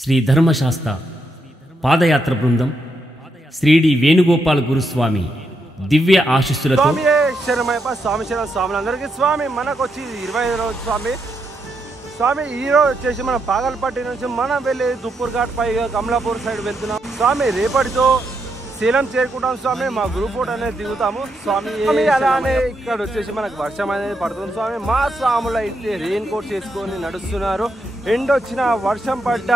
శ్రీ ధర్మశాస్త్ర పాదయాత్ర బృందం శ్రీడి వేణుగోపాల గురుస్వామి దివ్య ఆశీస్సులతో స్వాములందరికీ స్వామి మనకొచ్చి 25వ రోజు స్వామి ఈ రోజు వచ్చేసి మన పాగల్పట్టి నుంచి మనం వెళ్ళి దుప్పూర్ ఘాట్ పైగా కమలాపూర్ సైడ్ వెళ్తున్నాం స్వామి. రేపటితో సేలం చేరుకుంటాం స్వామి. మా గ్రూప్ ఫోటో అనేది దిగుతాము స్వామి. అలానే ఇక్కడ వచ్చేసి మనకు వర్షం అనేది పడుతుంది స్వామి. మా స్వాములు అయితే రెయిన్ కోట్ చేసుకొని నడుస్తున్నారు. ఎండ వచ్చిన వర్షం పడ్డ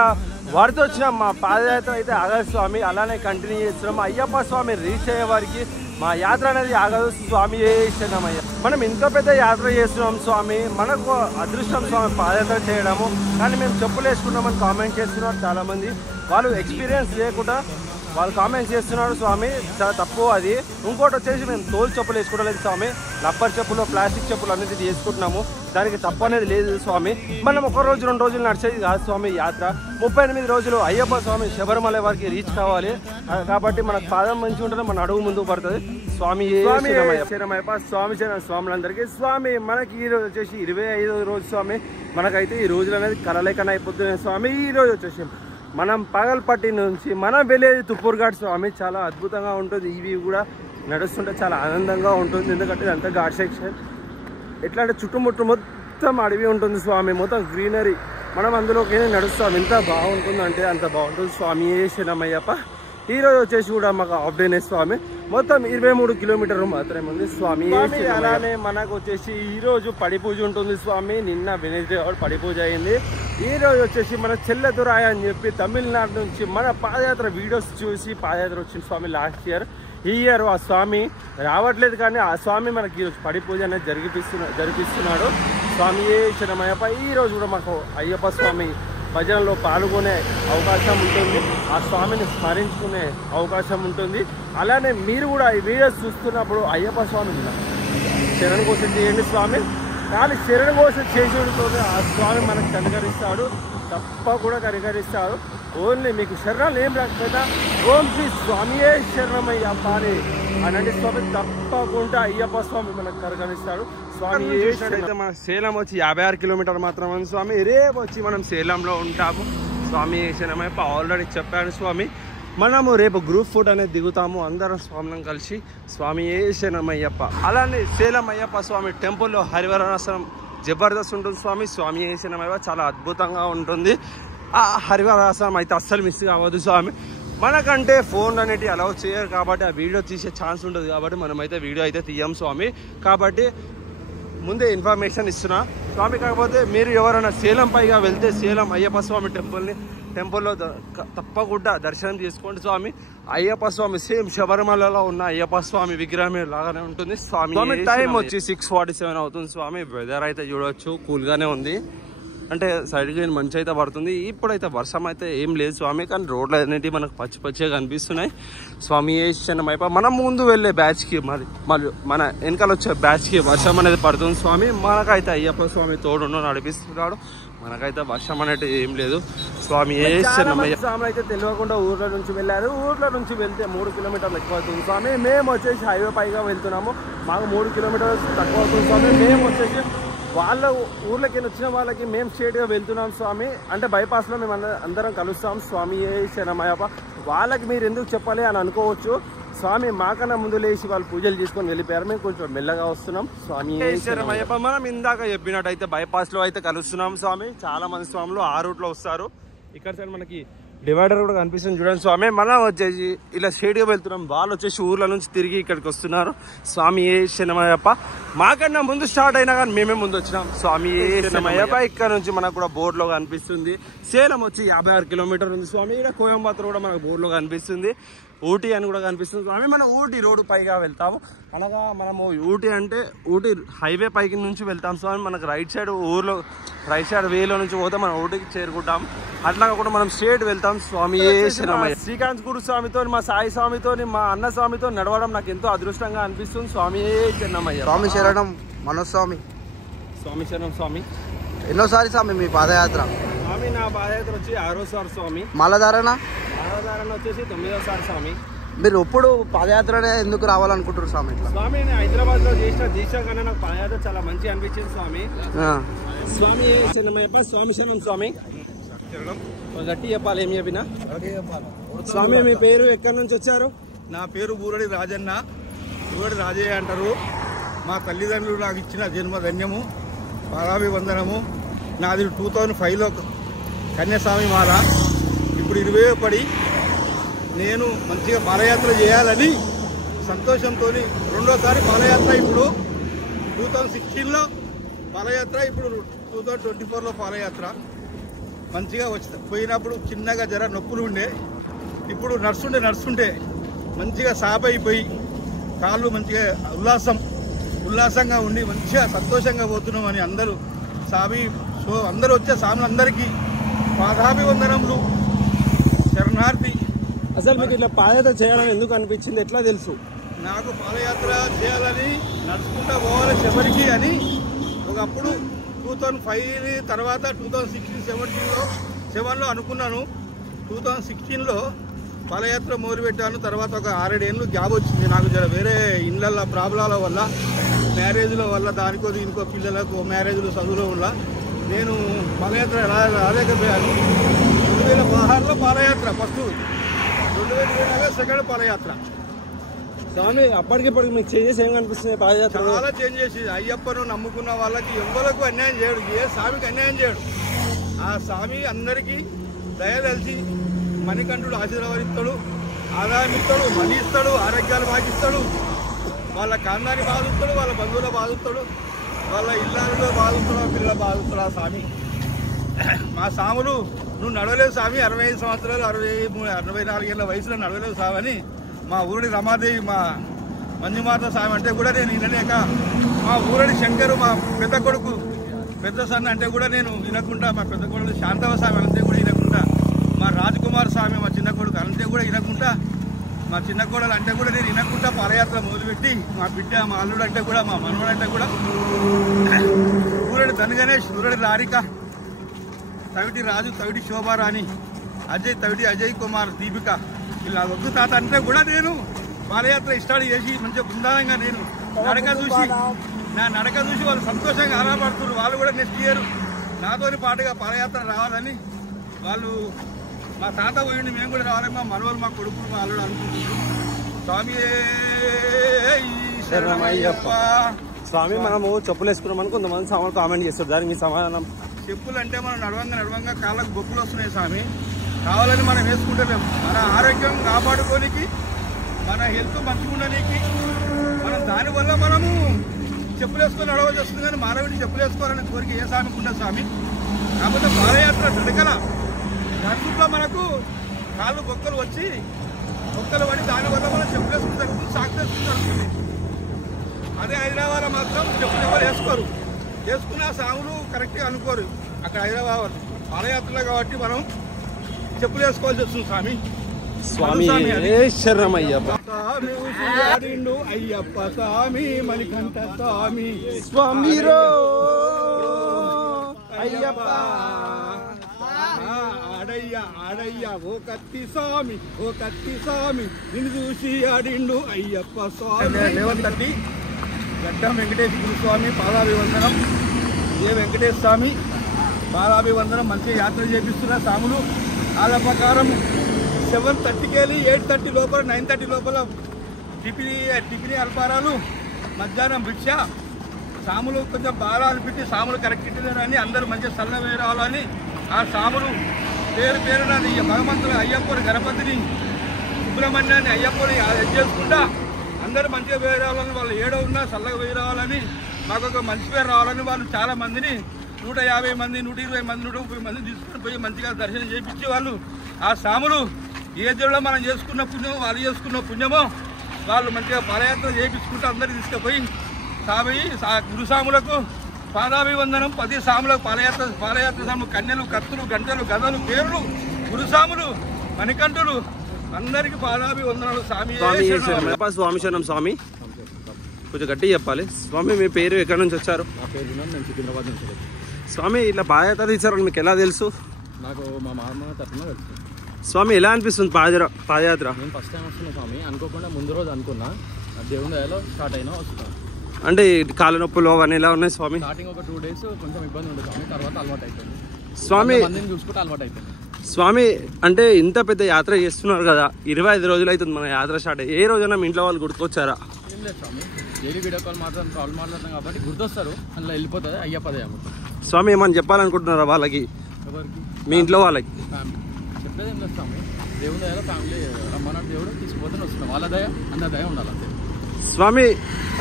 వరద వచ్చిన మా పాదయాత్ర అయితే ఆగదు స్వామి. అలానే కంటిన్యూ చేస్తున్నాం. అయ్యప్ప స్వామి రీచ్ అయ్యే వారికి మా యాత్ర అనేది ఆగదు స్వామి. శరణమయ్య. మనం ఇంత పెద్ద యాత్ర చేస్తున్నాం స్వామి. మనకు అదృష్టం స్వామి పాదయాత్ర చేయడము. కానీ మేము చెప్పులు వేసుకున్నామని కామెంట్ చేస్తున్నారు చాలామంది. వాళ్ళు ఎక్స్పీరియన్స్ లేకుండా వాళ్ళు కామెంట్స్ చేస్తున్నారు స్వామి. చాలా తప్పు అది. ఇంకోటి వచ్చేసి మేము తోలు చెప్పులు వేసుకోవడం స్వామి. రబ్బర్ చెప్పులు ప్లాస్టిక్ చెప్పులు అనేది చేసుకుంటున్నాము. దానికి తప్పు అనేది లేదు స్వామి. మనం ఒక రోజు 2 రోజులు నడిచేది కాదు స్వామి యాత్ర. 38 రోజులు అయ్యప్ప స్వామి శబరిమల వారికి రీచ్ కావాలి. కాబట్టి మనకు పాదం మంచిగా ఉంటేనే మన అడుగు ముందుకు పడుతుంది స్వామి. శరణమయ్యప్ప స్వామి. స్వాములందరికీ స్వామి. మనకి ఈ రోజు వచ్చేసి 25వ రోజు స్వామి. మనకైతే ఈ రోజులు అనేది కలలేకన అయిపోతున్నాయి స్వామి. ఈ రోజు వచ్చేసి మనం పాగల్పట్టి నుంచి మనం వెళ్ళేది దుప్పూర్ ఘాట్ స్వామి. చాలా అద్భుతంగా ఉంటుంది. ఇవి కూడా నడుస్తుంటే చాలా ఆనందంగా ఉంటుంది. ఎందుకంటే ఇదంతా ఘాట్ సెక్షన్. ఎట్లా అంటే చుట్టుముట్టు మొత్తం అడవి ఉంటుంది స్వామి. మొత్తం గ్రీనరీ. మనం అందులోకి నడుస్తాం. ఎంత బాగుంటుంది అంటే అంత బాగుంటుంది స్వామి. శరణమయ్యప్ప. ఈరోజు వచ్చేసి కూడా మాకు హాఫ్ డేనే స్వామి. మొత్తం 23 కిలోమీటర్లు మాత్రమే ఉంది స్వామి. అలానే మనకు వచ్చేసి ఈరోజు పడి పూజ ఉంటుంది స్వామి. నిన్న వెనస్డే పడి పూజ అయింది. ఈరోజు వచ్చేసి మన చెల్లెదురాయ అని చెప్పి తమిళనాడు నుంచి మన పాదయాత్ర వీడియోస్ చూసి పాదయాత్ర వచ్చింది స్వామి లాస్ట్ ఇయర్. ఈ ఇయర్ ఆ స్వామి రావట్లేదు కానీ ఆ స్వామి మనకి ఈరోజు పడి పూజ అనేది జరిపిస్తున్నాడు స్వామి. శరణమయ్యప్ప. ఈరోజు కూడా మాకు అయ్యప్ప స్వామి భజనలో పాల్గొనే అవకాశం ఉంటుంది. ఆ స్వామిని స్మరించుకునే అవకాశం ఉంటుంది. అలానే మీరు కూడా ఈ వీడియోస్ చూస్తున్నప్పుడు అయ్యప్ప స్వామి శరణ కోసం చేయండి స్వామి. కానీ శరణ కోసం చేసేటతోనే ఆ స్వామి మనకు కనికరిస్తాడు. తప్పకుండా కనికరిస్తాడు. ఓన్లీ మీకు శరణాలు ఏం రాకపోయినా ఓం శ్రీ స్వామియే శరణమయ్యప్ప అని అనండి స్వామి. తప్పకుండా అయ్యప్ప స్వామి మనకు కనికరిస్తాడు స్వామి. అయితే మన సేలం వచ్చి 56 కిలోమీటర్లు మాత్రం ఉంది స్వామి. రేపు వచ్చి మనం సేలంలో ఉంటాము స్వామి. శరణమయ్యప్ప ఆల్రెడీ చెప్పాను స్వామి. మనము రేపు గ్రూప్ ఫోటో అనేది దిగుతాము అందరం స్వామిని కలిసి స్వామి. శరణమయ్యప్ప. అలానే సేలం అయ్యప్ప స్వామి టెంపుల్లో హరివరాసనం జబర్దస్త్ ఉంటుంది స్వామి. స్వామి శరణమయ్యప్ప. చాలా అద్భుతంగా ఉంటుంది ఆ హరివరాసనం. అయితే అస్సలు మిస్ కావద్దు స్వామి. మనకంటే ఫోన్ అనేవి అలౌ చేయరు కాబట్టి ఆ వీడియో తీసే ఛాన్స్ ఉంటుంది. కాబట్టి మనమైతే వీడియో అయితే తీయం స్వామి. కాబట్టి ముందే ఇన్ఫర్మేషన్ ఇస్తున్నా స్వామి. కాకపోతే మీరు ఎవరైనా సేలం పైగా వెళ్తే సేలం అయ్యప్ప స్వామి టెంపుల్లో తప్పకుండా దర్శనం చేసుకోండి స్వామి. అయ్యప్ప స్వామి సేమ్ శబరిమలలో ఉన్న అయ్యప్ప స్వామి విగ్రహం లాగానే ఉంటుంది స్వామి. టైం వచ్చి 6:47 అవుతుంది స్వామి. వెదర్ అయితే చూడవచ్చు కూల్గానే ఉంది. అంటే సైడ్కి మంచి అయితే పడుతుంది. ఇప్పుడైతే వర్షం అయితే ఏం లేదు స్వామి. కానీ రోడ్లు అనేటివి మనకు పచ్చిగా కనిపిస్తున్నాయి స్వామి. శరణమయ్యప్ప. మనం ముందు వెళ్ళే బ్యాచ్కి మళ్ళీ మన వెనకాల వచ్చే బ్యాచ్కి వర్షం అనేది పడుతుంది స్వామి. మనకైతే అయ్యప్ప స్వామి తోడు నడిపిస్తున్నాడు. మనకైతే వర్షం అనేది ఏం లేదు స్వామి. శరణమయ్య. స్వామి అయితే తెలియకుండా ఊర్ల నుంచి వెళ్ళారు. ఊర్ల నుంచి వెళ్తే 3 కిలోమీటర్లు ఎక్కువ అవుతుంది స్వామి. మేము వచ్చేసి హైవే పైగా వెళ్తున్నాము. మాకు 3 కిలోమీటర్లు తక్కువ అవుతుంది స్వామి. మేము వచ్చేసి వాళ్ళ ఊర్లకి వచ్చిన వాళ్ళకి మేము స్ట్రేట్గా వెళ్తున్నాం స్వామి. అంటే బైపాస్లో మేము అందరం కలుస్తాం స్వామి. శరణమయ్యప్ప. వాళ్ళకి మీరు ఎందుకు చెప్పాలి అని అనుకోవచ్చు స్వామి. మాకన్నా ముందు లేచి వాళ్ళు పూజలు చేసుకొని వెళ్ళిపోయారు. మేము కొంచెం మెల్లగా వస్తున్నాం స్వామి. శరణమయ్యప్ప. మనం ఇందాక చెప్పినట్టయితే బైపాస్లో అయితే కలుస్తున్నాం స్వామి. చాలా మంది స్వాములు ఆ రూట్లో వస్తారు. ఇక్కడ సైడ్ మనకి డివైడర్ కూడా కనిపిస్తుంది చూడండి స్వామి. మనం వచ్చేసి ఇలా స్ట్రేట్గా వెళ్తున్నాం. వాళ్ళు వచ్చేసి ఊర్ల నుంచి తిరిగి ఇక్కడికి వస్తున్నారు స్వామి. శరణమయ్యప్ప. మాకన్నా ముందు స్టార్ట్ అయినా కానీ మేమే ముందు వచ్చినాం స్వామి. శరణమయ్యప్ప. ఇక్కడ నుంచి మనకు కూడా బోర్డులో కనిపిస్తుంది సేలం వచ్చి 56 కిలోమీటర్లు ఉంది స్వామి. ఇక్కడ కోయంబత్తూర్ కూడా మనకు బోర్డులో కనిపిస్తుంది. ఊటీ అని కూడా కనిపిస్తుంది స్వామి. మనం ఊటీ రోడ్డు పైగా వెళ్తాము. అనగా మనము ఊటీ అంటే ఊటీ హైవే పైకి నుంచి వెళ్తాం స్వామి. మనకు రైట్ సైడ్ వేలో నుంచి పోతే మనం ఊటీకి చేరుకుంటాం. అట్లాగా కూడా మనం స్ట్రేట్ వెళ్తాం స్వామి. శరణమయ్య. శ్రీకాంత్ గురు స్వామితో మా సాయి స్వామితో మా అన్న స్వామితో నడవడం నాకు ఎంతో అదృష్టంగా అనిపిస్తుంది స్వామి. శరణమయ్య. స్వామి శరణం మనోస్వామి. స్వామి శరణం స్వామి. ఎన్నోసారి స్వామి మీ పాదయాత్ర? స్వామి నా పాదయాత్ర వచ్చి 6వసారి స్వామి. మాలధారణ వచ్చేసి 9వసారి స్వామి. మీరు ఎప్పుడు పాదయాత్రనే ఎందుకు రావాలనుకుంటారు స్వామి? ఇట్లా స్వామి నేను హైదరాబాద్ లో చేసిన దీక్ష కన్నా నాకు పాదయాత్ర చాలా మంచి అనిపించింది స్వామి. స్వామి శరణమయ్యప్ప. స్వామి శరణం స్వామి. గట్టి చెప్పాలి, ఏం చెప్పినా. స్వామి మీ పేరు, ఎక్కడి నుంచి వచ్చారు? నా పేరు ఊరడి రాజన్న, ఊరడి రాజయ్య అంటారు. మా తల్లిదండ్రులు నాకు ఇచ్చిన జన్మధన్యము, పాదాభివందనము. నాది 2005లో కన్యాస్వామి మాల. ఇప్పుడు 20 పడి నేను మంచిగా పాదయాత్ర చేయాలని సంతోషంతో రెండోసారి పాదయాత్ర. ఇప్పుడు 2016లో పాదయాత్ర, ఇప్పుడు 2024లో పాదయాత్ర. మంచిగా పోయినప్పుడు చిన్నగా జర నొప్పులు ఉండే, ఇప్పుడు నడుస్తుంటే మంచిగా సాపైపోయి కాళ్ళు మంచిగా ఉల్లాసంగా ఉండి మంచిగా సంతోషంగా పోతున్నామని అందరూ అందరూ వచ్చే స్వాములందరికీ పాదాభివందనములు, శరణార్థి. అసలు మీకు ఇట్లా పాదయాత్ర చేయాలని ఎందుకు అనిపించింది, ఎట్లా తెలుసు? నాకు పాదయాత్ర చేయాలని, నడుచుకుంటా పోవాలి శబరికి అని ఒకప్పుడు 2005 తర్వాత 2016-17లో అనుకున్నాను. 2016లో పాదయాత్ర మొదలుపెట్టాను. తర్వాత ఒక 6-7 ఏళ్ళు గ్యాప్ వచ్చింది నాకు. వేరే ఇళ్ళల్లో ప్రాబ్లాల వల్ల, మ్యారేజ్ల వల్ల, దానికో దీనికో పిల్లలకు మ్యారేజ్లు, చదువుల వల్ల నేను పాదయాత్ర రాలేకపోయాను. 2016లో పాదయాత్ర ఫస్ట్, 2020లో సెకండ్ పాదయాత్ర. స్వామి అప్పటికిప్పటికి మీకు చేంజెస్ ఏం కనిపిస్తుంది పాదయాత్ర? చాలా చేంజ్ చేసి, అయ్యప్పను నమ్ముకున్న వాళ్ళకి ఎవ్వరకు అన్యాయం చేయడు, ఏ స్వామికి అన్యాయం చేయడు. ఆ స్వామి అందరికీ దయదలిచి మణికంఠుడు ఆశీర్వదిస్తాడు, ఆదాయం ఇస్తాడు, మనీ ఇస్తాడు, ఆరోగ్యాలు బాధిస్తాడు, వాళ్ళ కాందాన్ని బాధిస్తాడు, వాళ్ళ బంధువుల బాధిస్తాడు, వాళ్ళ ఇళ్ళలో బాధిస్తాడు, పిల్లల బాధిస్తాడు ఆ స్వామి. మా స్వాములు నువ్వు నడవలేవు స్వామి, 65 సంవత్సరాలు 64 ఏళ్ళ వయసులో నడవలేవు స్వామి అని మా ఊరడి రమాదేవి, మా మంజుమాత స్వామి అంటే కూడా నేను వినలేక, మా ఊరడి శంకరు, మా పెద్ద కొడుకు పెద్ద సన్న అంటే కూడా నేను వినకుండా, మా పెద్ద కొడుకు శాంతవ స్వామి అంటే కూడా వినకుండా, మా రాజకుమార్ స్వామి మా చిన్న కొడుకు అంటే కూడా వినకుండా, మా చిన్న కోడలు అంటే కూడా నేను వినకుండా పాదయాత్ర మొదలుపెట్టి, మా బిడ్డ, మా అల్లుడు అంటే కూడా, మా మనవడు అంటే కూడా, ఊరడి ధన గణేష్, ఊరడి రారిక, తవిటి రాజు, తవిటి శోభారాణి, అజయ్ కుమార్, దీపిక, ఇలా వద్దు తాత అంటే కూడా నేను పాదయాత్ర స్టార్ట్ చేసి మంచిగా బృందాలంగా నేను నా నడక చూసి వాళ్ళు సంతోషంగా ఆనందపడుతున్నారు. వాళ్ళు కూడా నెక్స్ట్ ఇయర్ నాతోని పాటుగా పాదయాత్ర రావాలని వాళ్ళు, మా తాత పోయిండి మేము కూడా రావాలని మా మనవలు, మా కొడుకులు, మా అల్లుడు అనుకుంటున్నారు. స్వామి శరణమయ్యప్ప. స్వామి మనము చెప్పులు వేసుకున్నామని కొంతమంది సామాన్లు కామెంట్ చేస్తారు, దానికి మీ సమాధానం? చెప్పులు అంటే మనం నడవంగా కాళ్ళకు బొక్కులు వస్తున్నాయి స్వామి, కావాలని మనం వేసుకుంటలేము. మన ఆరోగ్యం కాపాడుకోనికి, మన హెల్త్ మంచిగా ఉండడానికి మనం దానివల్ల మనము చెప్పులు వేసుకొని నడవలసి వస్తుంది. కానీ మానవుడిని చెప్పులు వేసుకోవాలని కోరిక ఏ స్వామికి ఉండదు స్వామి. కాకపోతే పాదయాత్ర నడుచుట్లో మనకు కాళ్ళు బొక్కలు వచ్చి బొక్కలు పడి దానివల్ల మనం చెప్పులు వేసుకుని జరుగుతుంది, సాకు వేసుకుని జరుగుతుంది. అదే హైదరాబాద్ మాత్రం చెప్పులు ఎవరు వేసుకున్న సాములు కరెక్ట్గా అనుకోరు. అక్కడ హైదరాబాద్ పాదయాత్రలో కాబట్టి మనం చెప్పులు వేసుకోవాల్సి వస్తుంది స్వామి. స్వామి శరణమయ్యప్ప. అయ్యప్ప స్వామి, మణికంఠ స్వామి, స్వామి అయ్యప్ప. ఆడయ్యా ఓ కత్తి స్వామి నిన్ను చూసి ఆడిండు అయ్యప్ప స్వామి. రేవంత్ రెడ్డి, గడ్డం వెంకటేశ్వర స్వామి పాదాభివందనం. ఏ వెంకటేశ్వర స్వామి పాదాభివందనం. మంచిగా యాత్ర చేపిస్తున్న స్వాములు. వాళ్ళ ప్రకారం 7:30కి వెళ్ళి 8:30 లోపల, 9:30 లోపల టిఫిని అల్పారాలు, మధ్యాహ్నం భిక్ష. సాములు కొంచెం బాగా అనిపించి సాములు కరెక్ట్ అని అందరూ మంచిగా చల్ల వేరాలని ఆ సాములు పేరున భగవంతుడు అయ్యప్పని, గణపతిని, సుబ్రహ్మణ్యాన్ని, అయ్యప్పని చేసుకుంటా అందరూ మంచిగా వేరు రావాలని, వాళ్ళు ఏడో ఉన్నా చల్లగా వేరు రావాలని, మాకు ఒక మంచి పేరు రావాలని వాళ్ళు చాలా మందిని 150 మంది, 120 మంది, 130 మంది తీసుకుని పోయి మంచిగా దర్శనం చేయించి వాళ్ళు ఆ సాములు ఏ జల్లో మనం చేసుకున్న పుణ్యమో, వాళ్ళు చేసుకున్న పుణ్యమో వాళ్ళు మంచిగా పాదయాత్ర చేయించుకుంటూ అందరికీ తీసుకుపోయి గురుసాములకు పాదాభివందనం. 10 సాములకు పాదయాత్ర సాములు, కన్యలు, కత్తులు, గంటలు, గదలు, పేర్లు, గురుసాములు, మణికంఠులు అందరికి పాదాభివందనాలు. స్వామి స్వామి శరణం. స్వామి కొంచెం గట్టిగా చెప్పాలి. స్వామి మీ పేరు, ఎక్కడి నుంచి వచ్చారు? నా పేరు వినోద్, నేను సికింద్రాబాద్ నుంచి. స్వామి ఇట్లా పాదయాత్ర తీసారని మీకు ఎలా తెలుసు? నాకు మా మామ తరఫున తెలుసు. స్వామి ఎలా అనిపిస్తుంది పాదయాత్ర? నేను ఫస్ట్ టైం వస్తున్నా స్వామి, అనుకోకుండా ముందు రోజు అనుకున్నా, దేవుని దయలో స్టార్ట్ అయినా వస్తున్నాను. అంటే కాళ్ళ నొప్పులు అవన్నీ ఎలా ఉన్నాయి స్వామి? స్టార్టింగ్ ఒక 2 days కొంచెం ఇబ్బంది ఉంటుంది స్వామి, తర్వాత అలవాటు అయిపోయింది. స్వామి మందిని చూసుకుంటే అలవాటు అయిపోయింది. స్వామి అంటే ఇంత పెద్ద యాత్ర చేస్తున్నారు కదా, 25 రోజులు అవుతుంది మన యాత్ర స్టార్ట్. ఏ రోజైనా మీ ఇంట్లో వాళ్ళు గుర్తుకొచ్చారా? ఏం లేదు స్వామి, డైలీ వీడియో కాల్ మాట్లాడతాం కాబట్టి గుర్తొస్తారు, అందులో వెళ్ళిపోతుంది అయ్యప్ప దయ. స్వామి ఏమని చెప్పాలనుకుంటున్నారా వాళ్ళకి, ఎవరికి? మీ ఇంట్లో వాళ్ళకి? ఫ్యామిలీ చెప్పేది ఏం లేదు స్వామి, దేవుని దయలో ఫ్యామిలీ రమ్మన్నాడు, దేవుడు తీసుకుపోతే వస్తున్నాం, వాళ్ళ దయ అందరి దయ ఉండాలి అంతే. స్వామి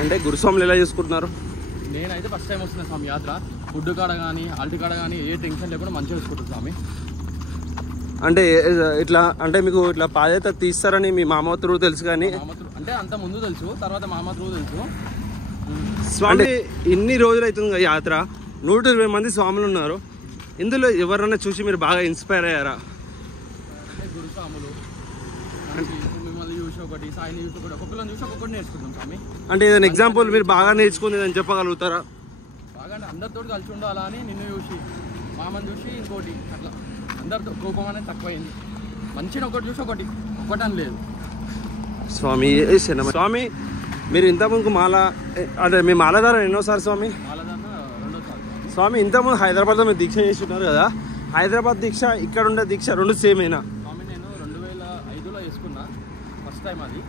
అంటే గురుస్వాములు ఎలా చూసుకుంటున్నారు? నేనైతే ఫస్ట్ టైం వస్తున్నా స్వామి యాత్ర. ఫుడ్ కాడ కానీ ఆల్టీ కాడ కానీ ఏ టెన్షన్ లేకుండా మంచిగా చూసుకుంటాను స్వామి. అంటే ఇట్లా అంటే మీకు ఇట్లా పాదయాత్ర తీస్తారని మీ మామ త్రూ తెలుసు, కానీ అంటే అంత ముందు తెలుసు, తర్వాత మామ త్రూ తెలుసు. స్వామి ఇన్ని రోజులు అవుతుంది యాత్ర, 120 మంది స్వాములు ఉన్నారు. ఇందులో ఎవరన్నా చూసి మీరు బాగా ఇన్స్పైర్ అయ్యారా? అంటే గురుస్వాములు మిమ్మల్ని చూసి ఒకటి, సాయిని చూసి ఒకటి, ఒక్కొక్కరిని చూసి ఒక్కొక్కటి నేర్చుకుంటాం స్వామి. అంటే ఏదైనా ఎగ్జాంపుల్ మీరు బాగా నేర్చుకుంది అని చెప్పగలుగుతారా? బాగా అంటే అందరితో కలిసి ఉండాలా అని నిన్ను చూసి, మామని చూసి ఇంకోటి, అట్లా అందరితో కోపం అనేది తక్కువైంది. మంచిగా ఒకటి చూసి ఒకటి అని లేదు స్వామి. స్వామి మీరు ఇంతకుముందు అదే మీ మాలధారణ ఎన్నోసారి స్వామి? వాళ్ళదన్నా రెండోసారి స్వామి. ఇంతకుముందు హైదరాబాద్లో మీరు దీక్ష చేస్తున్నారు కదా, హైదరాబాద్ దీక్ష ఇక్కడ ఉండే దీక్ష రెండు సేమేనా? స్వామి నేను 2005లో వేసుకున్నా ఫస్ట్ టైం అది.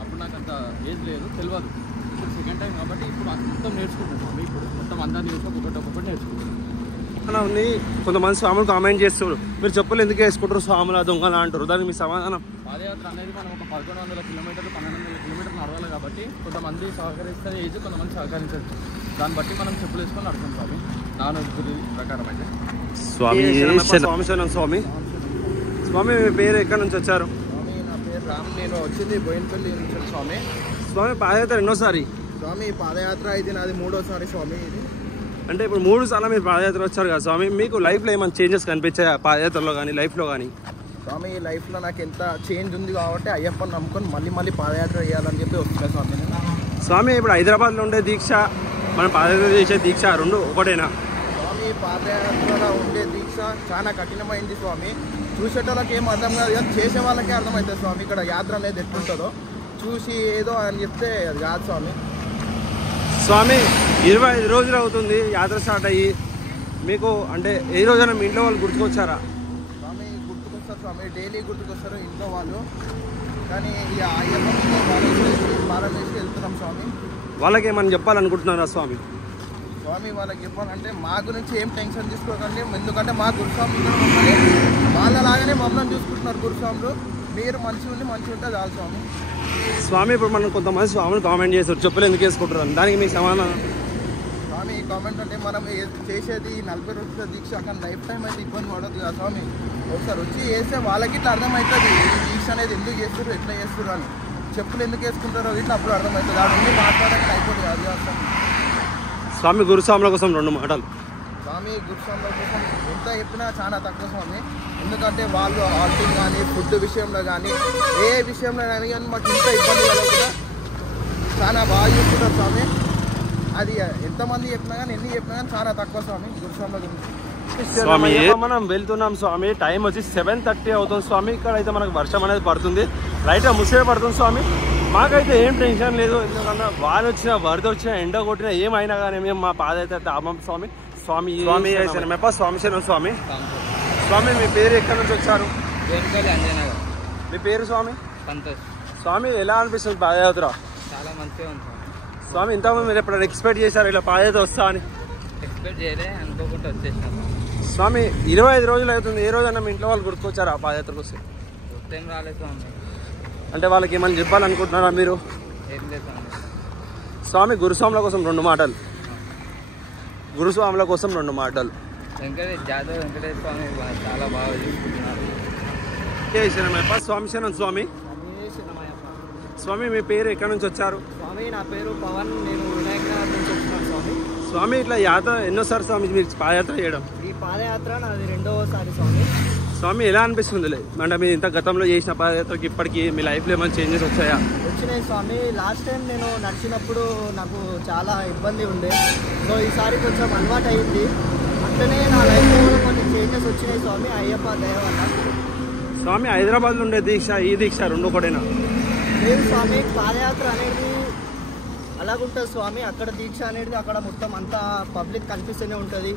అప్పుడు నాకు అంత ఏజ్ లేదు, తెలియదు. ఇప్పుడు సెకండ్ టైం కాబట్టి ఇప్పుడు మొత్తం నేర్చుకుంటాను స్వామి. ఇప్పుడు మొత్తం అందరినీ చూసి ఒక్కొక్కటి నేర్చుకుంటాను. కొంతమంది స్వాములు కామెంట్ చేస్తారు, మీరు చెప్పులు ఎందుకు వేసుకుంటారు స్వాముల దొంగలు అంటారు, దానికి మీ సమాధానం? పాదయాత్ర అనేది మనం ఒక 1100 కిలోమీటర్లు 1200 కిలోమీటర్లు నడవాలి కాబట్టి కొంతమంది సహకరిస్తారు ఏజ్, కొంతమంది సహకరించరు. దాన్ని బట్టి మనం చెప్పులు వేసుకొని నడుస్తాం స్వామి, నా గురి ప్రకారం అయితే. స్వామి స్వామి స్వామి మీ పేరు ఎక్కడి నుంచి వచ్చారు? స్వామి నా పేరు రామ్, నేను వచ్చింది బోయినపల్లి నుంచి స్వామి. స్వామి పాదయాత్ర ఎన్నోసారి? స్వామి పాదయాత్ర ఇది నాది 3వసారి స్వామి. ఇది అంటే ఇప్పుడు 3 సార్లు మీరు పాదయాత్ర వచ్చారు కదా స్వామి, మీకు లైఫ్లో ఏమైనా చేంజెస్ కనిపించాయా పాదయాత్రలో కానీ లైఫ్లో కానీ? స్వామి లైఫ్లో నాకు ఎంత చేంజ్ ఉంది కాబట్టి అయ్యప్పని నమ్ముకొని మళ్ళీ పాదయాత్ర చేయాలని చెప్పి వస్తున్నా స్వామి. స్వామి ఇప్పుడు హైదరాబాద్లో ఉండే దీక్ష, మనం పాదయాత్ర చేసే దీక్ష రెండు ఒకటేనా? స్వామి పాదయాత్రలో ఉండే దీక్ష చాలా కఠినమైంది స్వామి. చూసేటోళ్ళకి ఏం అర్థం కాదు, కానీ చేసే వాళ్ళకే అర్థమవుతుంది స్వామి ఇక్కడ యాత్ర అనేది ఎట్లుంటుందో. చూసి ఏదో అని చెప్తే అది కాదు స్వామి. స్వామి 25 రోజులు అవుతుంది యాత్ర స్టార్ట్ అయ్యి, మీకు అంటే ఏ రోజైనా మీ ఇంట్లో వాళ్ళు గుర్తుకొచ్చారా? స్వామి గుర్తుకొస్తారు స్వామి, డైలీ గుర్తుకొస్తారు ఇంట్లో వాళ్ళు. కానీ ఈ అయ్యప్ప బాగా చేసి వెళ్తున్నాం స్వామి. వాళ్ళకి ఏమని చెప్పాలనుకుంటున్నారా స్వామి? స్వామి వాళ్ళకి చెప్పాలంటే మా గురించి ఏం టెన్షన్ తీసుకోకండి, ఎందుకంటే మా గురుస్వాములు మమ్మల్ని వాళ్ళలాగానే మమ్మల్ని చూసుకుంటున్నారు గురుస్వాములు. మీరు మంచిగా ఉంటే చాలు స్వామి. స్వామి ఇప్పుడు మనం కొంతమంది స్వాములు కామెంట్ చేస్తారు చెప్పులు ఎందుకు వేసుకుంటారు, దానికి మీకు సమాధానం? స్వామి కామెంట్ అంటే మనం చేసేది 40 రోజుల దీక్ష, కానీ లైఫ్ టైం అయితే ఇబ్బంది పడదు కదా స్వామి. ఒకసారి వచ్చి వేస్తే వాళ్ళకి ఇట్లా అర్థమవుతుంది ఈ దీక్ష అనేది ఎందుకు చేస్తారు, ఎట్లా చేస్తారు అని. చెప్పులు ఎందుకు వేసుకుంటారో ఇట్లా అప్పుడు అర్థమవుతుంది. అన్నీ మాట్లాడడానికి అయిపోతుంది అది అర్థం. స్వామి గురుస్వాముల కోసం 2 మాటలు. స్వామి గురుస్వాముల కోసం ఎంత చెప్పినా చాలా తక్కువ స్వామి. ఎందుకంటే వాళ్ళు హాల్టింగ్ కానీ ఫుడ్ విషయంలో కానీ ఏ విషయంలో కానీ మాకు ఇంత ఇబ్బంది కలగకుండా చాలా బాగా చూసుకుంటారు స్వామి. అది ఎంతమంది చెప్పినా కానీ ఎన్ని చెప్పినా కానీ చాలా తక్కువ స్వామి గురుస్వాముల గురించి. స్వామి మనం వెళ్తున్నాం స్వామి, టైం వచ్చి 7:30 అవుతుంది స్వామి. ఇక్కడ అయితే మనకు వర్షం అనేది పడుతుంది, లైట్గా ముసే పడుతుంది స్వామి. మాకైతే ఏం టెన్షన్ లేదు, ఎందుకంటే వాన వచ్చినా వరద వచ్చినా ఎండ కొట్టినా ఏమైనా కానీ మేము మా పాదయాత్ర ఆపం స్వామి. స్వామి స్వామి స్వామి స్వామి స్వామి మీ పేరు ఎక్కడి నుంచి వచ్చారు? మీ పేరు స్వామి? స్వామి ఎలా అనిపిస్తుంది పాదయాత్ర? చాలా మంచిగా ఉంది స్వామి. ఇంతకుముందు మీరు ఎప్పుడైనా ఎక్స్పెక్ట్ చేశారు ఇలా పాదయాత్ర వస్తా అని? ఎక్స్పెక్ట్ చేయలే, అనుకోకుండా వచ్చేసాను స్వామి. 25 రోజులు అవుతుంది, ఏ రోజైనా మీ ఇంట్లో వాళ్ళు గుర్తుకొచ్చారు ఆ పాదయాత్రకు వస్తే? గుర్తేం రాలేదు స్వామి. అంటే వాళ్ళకి ఏమని చెప్పాలనుకుంటున్నారా మీరు? ఏం లేదు స్వామి. స్వామి గురుస్వాముల కోసం 2 మాటలు. గురుస్వాముల కోసం 2 మాటలు. జాదవ్ వెంకటేశ్వర స్వామి చాలా బాగా చూసుకుంటున్నారు. స్వామి శరణం స్వామి. స్వామి మీ పేరు ఎక్కడి నుంచి వచ్చారు? స్వామి నా పేరు పవన్, నేను వినాయక నగర్ నుంచి వచ్చినాను స్వామి. స్వామి ఇట్లా యాత్ర ఎన్నోసారి స్వామి మీరు పాదయాత్ర చేయడం? ఈ పాదయాత్ర నాది 2వసారి స్వామి. స్వామి ఎలా అనిపిస్తుంది అంటే మీరు ఇంత గతంలో చేసిన పాదయాత్రకి ఇప్పటికీ మీ లైఫ్లో ఏమైనా చేంజెస్ వచ్చాయా? వచ్చినాయి స్వామి. లాస్ట్ టైం నేను నడిచినప్పుడు నాకు చాలా ఇబ్బంది ఉండే, సో ఈసారి కొంచెం అలవాటు అయింది. అట్లనే నా లైఫ్లో కూడా కొన్ని చేంజెస్ వచ్చినాయి స్వామి అయ్యప్ప దయ వల్ల. స్వామి హైదరాబాద్లో ఉండే దీక్ష ఈ దీక్ష 2 ఒకటేనా? లేదు స్వామి, పాదయాత్ర అనేది అలాగుంటుంది స్వామి. అక్కడ దీక్ష అనేది అక్కడ మొత్తం అంతా పబ్లిక్ కనిపిస్తూనే ఉంటుంది,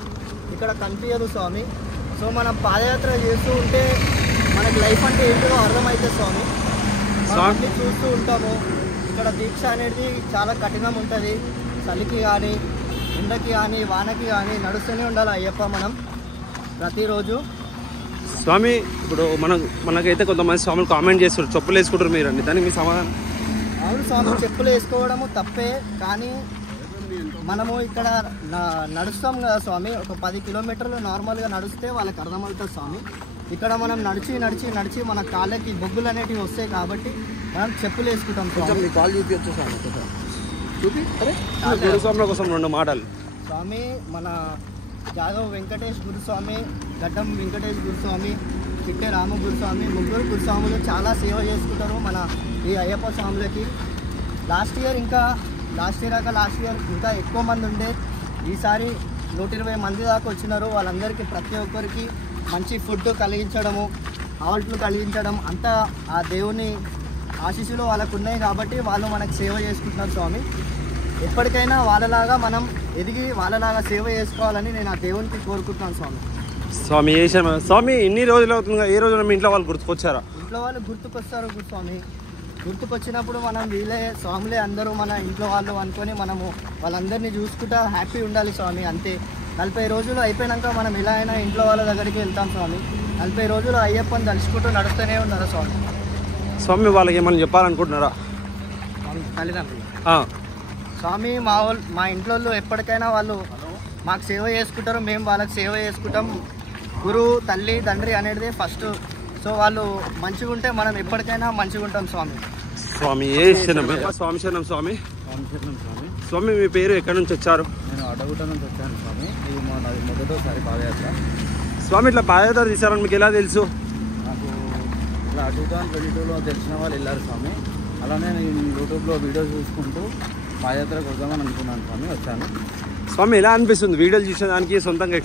ఇక్కడ కనిపించదు స్వామి. సో మనం పాదయాత్ర చేస్తూ ఉంటే మనకి లైఫ్ అంటే ఏంటో అర్థమవుతుంది స్వామి. అన్నీ చూస్తూ ఉంటాము. ఇక్కడ దీక్ష అనేది చాలా కఠినం ఉంటుంది. చలికి కానీ ఎండకి కానీ వానకి కానీ నడుస్తూనే ఉండాలి అయ్యప్ప మనం ప్రతిరోజు. స్వామి ఇప్పుడు మనకైతే కొంతమంది స్వాములు కామెంట్ చేస్తారు చెప్పులు వేసుకుంటారు మీరు అండి, దానికి మీ సమాధానం? అవును స్వామి, చెప్పులు వేసుకోవడము తప్పే, కానీ మనము ఇక్కడ నడుస్తాం కదా స్వామి, ఒక 10 కిలోమీటర్లు నార్మల్గా నడిస్తే వాళ్ళకి అర్థమవుతుంది స్వామి. ఇక్కడ మనం నడిచి నడిచి నడిచి మన కాళ్ళకి బొగ్గులు అనేటివి వస్తాయి కాబట్టి మనం చెప్పులు వేసుకుంటాం స్వామి. కాల్ చూపించచ్చు స్వామి, చూపి గురుస్వాముల కోసం 2 మాటలు. స్వామి మన జాదవ్ వెంకటేష్ గురుస్వామి, గడ్డం వెంకటేష్ గురుస్వామి, చిట్టే రామ గురుస్వామి, ముగ్గురు గురుస్వాములు చాలా సేవ చేసుకుంటారు మన ఈ అయ్యప్ప స్వాములకి. లాస్ట్ ఇయర్ ఇంకా ఎక్కువ మంది ఉండే, ఈసారి 120 మంది దాకా వచ్చినారు. వాళ్ళందరికీ ప్రతి ఒక్కరికి మంచి ఫుడ్ కలిగించడము, హాల్ట్లు కలిగించడం అంతా ఆ దేవుని ఆశీస్సులు వాళ్ళకు ఉన్నాయి కాబట్టి వాళ్ళు మనకు సేవ చేసుకుంటున్నారు స్వామి. ఎప్పటికైనా వాళ్ళలాగా మనం ఎదిగి వాళ్ళలాగా సేవ చేసుకోవాలని నేను ఆ దేవునికి కోరుకుంటున్నాను స్వామి. స్వామి స్వామి ఇన్ని రోజులు అవుతుంది, ఏ రోజున మీ ఇంట్లో వాళ్ళు గుర్తుకొచ్చారా? ఇంట్లో వాళ్ళు గుర్తుకొస్తారు స్వామి. గుర్తుకొచ్చినప్పుడు మనం వీళ్ళే స్వాములే అందరూ మన ఇంట్లో వాళ్ళు అనుకొని మనము వాళ్ళందరినీ చూసుకుంటా హ్యాపీ ఉండాలి స్వామి. అంతే 40 రోజులు అయిపోయాక మనం ఎలా అయినా ఇంట్లో వాళ్ళ దగ్గరికి వెళ్తాం స్వామి. 40 రోజులు అయ్యప్పని తలుచుకుంటూ నడుస్తూనే ఉన్నారు స్వామి. స్వామి వాళ్ళకి ఏమన్నా చెప్పాలనుకుంటున్నారా? తల్లిదండ్రులు స్వామి మా ఇంట్లో ఎప్పటికైనా వాళ్ళు మాకు సేవ చేసుకుంటారు, మేము వాళ్ళకి సేవ చేసుకుంటాం. గురువు తల్లి తండ్రి అనేది ఫస్ట్. సో వాళ్ళు మంచిగా ఉంటే మనం ఎప్పటికైనా మంచిగా ఉంటాం స్వామి. స్వామి స్వామి శరణం స్వామి. స్వామి మీ పేరు ఎక్కడి నుంచి వచ్చారు? నేను అడగుట నుంచి వచ్చాను స్వామి. ఇది నాది మొదటిసారి పాదయాత్ర. స్వామి ఇట్లా పాదయాత్ర తీసారని మీకు ఎలా తెలుసు? నాకు ఇట్లా 2022లో తెలిసిన వాళ్ళు వెళ్ళారు స్వామి. అలానే నేను యూట్యూబ్లో వీడియోస్ చూసుకుంటూ పాదయాత్రకు వద్దామని అనుకున్నాను స్వామి, వచ్చాను. స్వామి ఎలా అనిపిస్తుంది వీడియోలు చూసేదానికి, సొంతంగా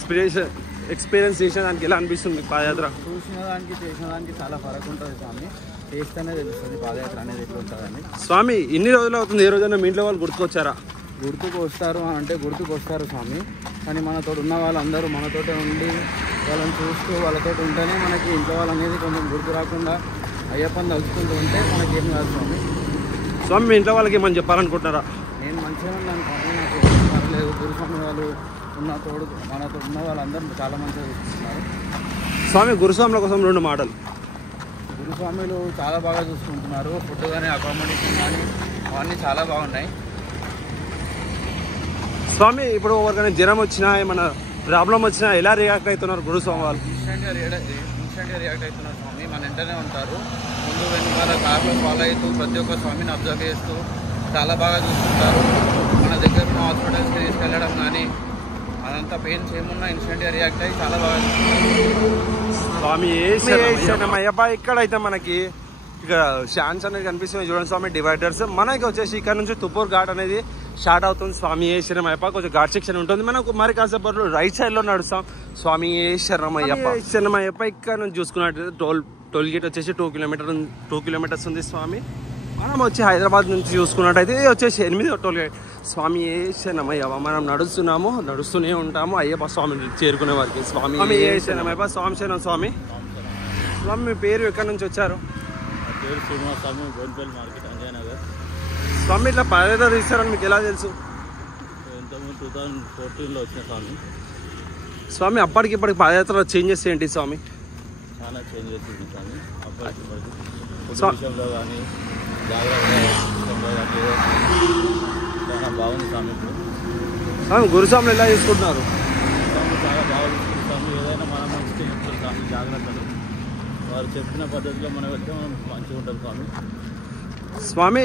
ఎక్స్పీరియన్స్ చేసేదానికి ఎలా అనిపిస్తుంది పాదయాత్ర? చూసిన దానికి చేసిన దానికి చాలా ఫరక్ ఉంటుంది స్వామి. చేస్తేనే తెలుస్తుంది పాదయాత్ర అనేది ఎట్లా ఉంటుందని. స్వామి ఇన్ని రోజులు అవుతుంది, ఏ రోజైనా మీ ఇంట్లో వాళ్ళు గుర్తుకొచ్చారా? గుర్తుకు వస్తారు అంటే గుర్తుకు వస్తారు స్వామి, కానీ మనతో ఉన్న వాళ్ళందరూ మనతోటే ఉండి వాళ్ళని చూస్తూ వాళ్ళతో ఉంటేనే మనకి ఇంట్లో వాళ్ళు అనేది కొంచెం గుర్తు రాకుండా అయ్యప్పని తలుచుకుంటూ ఉంటే మనకి ఏం కాదు స్వామి. స్వామి మీ ఇంట్లో వాళ్ళకి ఏమని చెప్పాలనుకుంటున్నారా? నేను మంచిగా ఉన్నాను స్వామి, నాకు పర్లేదు. గురుస్వామి వాళ్ళు మనతో ఉన్న వాళ్ళందరూ చాలా మంచిగా చూస్తున్నారు స్వామి. గురుస్వాముల కోసం 2 మాటలు. గురుస్వాములు చాలా బాగా చూసుకుంటున్నారు. ఫుడ్ కానీ అకామిడేషన్ కానీ అవన్నీ చాలా బాగున్నాయి స్వామి. ఇప్పుడు ఎవరికైనా జ్వరం వచ్చినా ఏమైనా ప్రాబ్లం వచ్చినా ఎలా రియాక్ట్ అవుతున్నారు గురుస్వామి వాళ్ళు? ఇన్స్టెంట్గా రియాక్ట్ అవుతున్నారు స్వామి. మన వెంటనే ఉంటారు. ముందు వెనుకాల కార్లో ఫాలో అవుతూ ప్రతి ఒక్క స్వామిని అబ్జర్వ్ చేస్తూ చాలా బాగా చూసుకుంటారు. మన దగ్గర ఉన్న హాస్పిటల్స్కి తీసుకెళ్ళడం కానీ అదంతా పెయిన్స్ ఏమున్నా ఇన్స్టెంట్గా రియాక్ట్ అయ్యి చాలా బాగా స్వామి అయ్యప్ప. ఇక్కడైతే మనకి ఇక్కడ షాన్స్ అనేది కనిపిస్తుంది చూడండి స్వామి, డివైడర్స్. మనకి వచ్చేసి ఇక్కడ నుంచి తుప్పూర్ ఘాట్ అనేది స్టార్ట్ అవుతుంది. స్వామి శరణం అయ్యప్ప. కొంచెం ఘాట్ సెక్షన్ ఉంటుంది. మనకు మరి కాసేపు రైట్ సైడ్ లో నడుస్తాం. స్వామి శరణం అయ్యప్ప. శరణం అయ్యప్ప. ఇక్కడ నుంచి చూసుకున్నట్టు టోల్ గేట్ వచ్చేసి 2 కిలోమీటర్స్ ఉంది స్వామి. మనం వచ్చి హైదరాబాద్ నుంచి చూసుకున్నట్టయితే ఇది వచ్చేసి 8వ టోల్ గేట్. స్వామి శరణం అయ్యప్ప. మనం నడుస్తూనే ఉంటాము అయ్యప్ప స్వామిని చేరుకునే వారికి. స్వామి శరణం అయ్యప్ప. స్వామి శరణం స్వామి. స్వామి మీ పేరు ఎక్కడి నుంచి వచ్చారు? పేరు శ్రీనివాస్ స్వామి, గోన్పల్లి మార్కెట్, అంజయనగర్. స్వామి ఇట్లా పాదయాత్ర తీస్తారని మీకు ఎలా తెలుసు? ఇంతకుముందు 2014లో వచ్చిన స్వామి. స్వామి అప్పటికిప్పటికి పాదయాత్ర చేంజెస్ ఏంటి స్వామి? చాలా చేంజెస్ ఉంది స్వామి. అప్పటికిప్పటికి ఫుడ్ విషయంలో కానీ జాగ్రత్త విషయంలో కానీ చాలా బాగుంది స్వామి. ఇప్పుడు స్వామి గురుస్వాములు ఎలా తీసుకుంటున్నారు? స్వామి చాలా బాగా చూసుకుంటాం స్వామి. ఏదైనా మనం మంచిగా చెప్తారు స్వామి. జాగ్రత్తలు వారు చెప్పిన పద్ధతిలో మనం వెళ్తే మనం మంచిగా ఉంటుంది స్వామి. స్వామి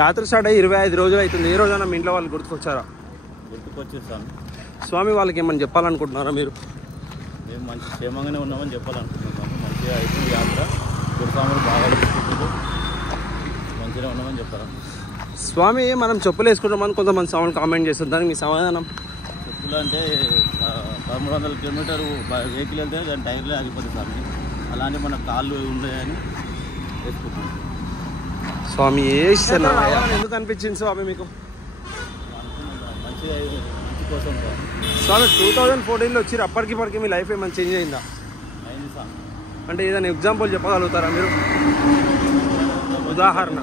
యాత్ర స్టార్ట్ అయ్యి 25 రోజులు అవుతుంది. ఏ రోజైనా మీ ఇంట్లో వాళ్ళు గుర్తుకొచ్చారా? గుర్తుకొచ్చేది స్వామి. స్వామి వాళ్ళకి ఏమని చెప్పాలనుకుంటున్నారా మీరు? మేము మంచి క్షేమంగానే ఉన్నామని చెప్పాలనుకుంటున్నాం స్వామి. మంచిగా అవుతుంది యాత్ర. గురుస్వాములు బాగా చూసుకుంటూ మంచిగా ఉన్నామని చెప్పారు స్వామి. మనం చెప్పులు వేసుకుంటామని కొంతమంది స్వామిని కామెంట్ చేస్తారు, దానికి మీ సమాధానం? చెప్పులు అంటే 1300 కిలోమీటర్ వెహికల్ వెళ్తే దాని టైర్లే ఆగిపోతుంది స్వామి. అలానే మన కాళ్ళు ఉండేయని వేసుకుంటాం స్వామి. ఎందుకు అనిపించింది స్వామి మీకు? మంచి కోసం స్వామి. స్వామి 2014లో వచ్చి అప్పటికి మీ లైఫ్ ఏమైనా చేంజ్ అయిందా? అంటే ఏదైనా ఎగ్జాంపుల్ చెప్పగలుగుతారా మీరు? ఉదాహరణ.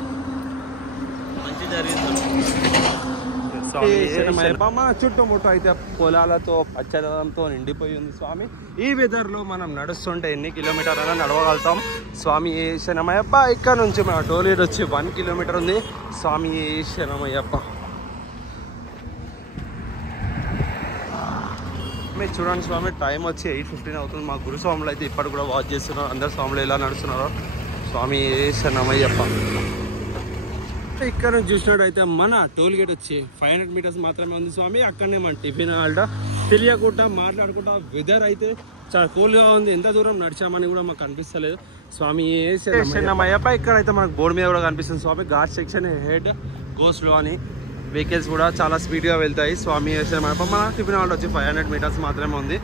మా చుట్టుముట్టు అయితే పొలాలతో పచ్చదనంతో నిండిపోయి ఉంది స్వామి. ఈ వెదర్లో మనం నడుస్తుంటే ఎన్ని కిలోమీటర్లు నడవగలుగుతాం? స్వామి శరణమయ్యప్ప. ఇక్కడ నుంచి మన టోల్గేట్ వచ్చి 1 కిలోమీటర్ ఉంది. స్వామి శరణమయ్యప్ప. మీరు చూడండి స్వామి, టైం వచ్చి 8:15 అవుతుంది. మా గురు స్వాములు అయితే ఇప్పటికి కూడా వాచ్ చేస్తున్నారు. అందరు స్వాములు ఎలా నడుస్తున్నారో. స్వామి శరణమయ్యప్ప. ఇక్కడ నుంచి చూసినట్టయితే మన టోల్ గేట్ వచ్చి 500 మీటర్స్ మాత్రమే ఉంది స్వామి. అక్కడనే మన టిఫిన్ హాల్ట తెలియకుండా మాట్లాడుకుంటా. వెదర్ అయితే చాలా కూల్గా ఉంది. ఎంత దూరం నడిచామని కూడా మాకు కనిపిస్తలేదు. స్వామి శరణమయ్యప్ప. ఇక్కడైతే మనకు బోర్డు మీద కూడా కనిపిస్తుంది స్వామి. ఘాట్ సెక్షన్ హెడ్ గోస్లో అని వెహికల్స్ కూడా చాలా స్పీడ్గా వెళ్తాయి. స్వామి శరణమయ్యప్ప. మన టిఫిన్ హాల్ట్ వచ్చి 500 మీటర్స్ మాత్రమే ఉంది.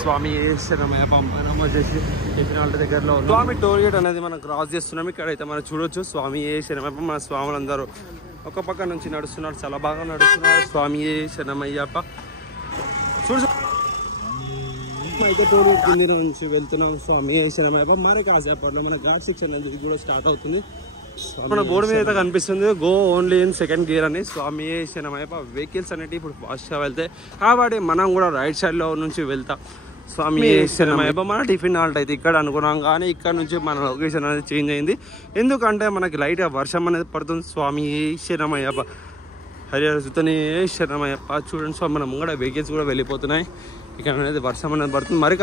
స్వామి శరణమయ్యప్ప. మనం వచ్చేసి టిఫిన్ హాల్ట్ దగ్గరలో ఉంది. స్వామి టోల్ గేట్ అనేది మనం క్రాస్ చేస్తున్నాం. ఇక్కడైతే మనం చూడొచ్చు. స్వామి శరణమయ్యప్ప. మన స్వాములందరూ ఒక పక్క నుంచి నడుస్తున్నారు. చాలా బాగా నడుస్తున్నారు. స్వామి శరణమయ్యప్ప. చూడు అయితే టోల్ గేట్ కింద నుంచి వెళ్తున్నాం. స్వామి శరణమయ్యప్ప. మరి కాసేపట్లో మన ఘాట్ సెక్షన్ అనేది కూడా స్టార్ట్ అవుతుంది. మన బోర్డు మీద అయితే కనిపిస్తుంది go only in second gear అని. స్వామి శరణమయ్యప్ప. వెహికల్స్ అనేవి ఇప్పుడు ఫాస్ట్గా వెళ్తాయి కాబట్టి మనం కూడా రైట్ సైడ్లో నుంచి వెళ్తాం. స్వామి శరణమయ్యప్ప. మన టిఫిన్ హాల్ట్ అయితే ఇక్కడ అనుకున్నాం కానీ ఇక్కడ నుంచి మన లొకేషన్ అనేది చేంజ్ అయింది. ఎందుకంటే మనకి లైట్గా వర్షం అనేది పడుతుంది. స్వామి శరణమయ్యప్ప. హరిహర సుతనే శరణమయ్యప్ప. చూడండి స్వామి, మన ముంగడ వెహికల్స్ కూడా వెళ్ళిపోతున్నాయి. ఇక్కడ అనేది వర్షం అనేది పడుతుంది. మరి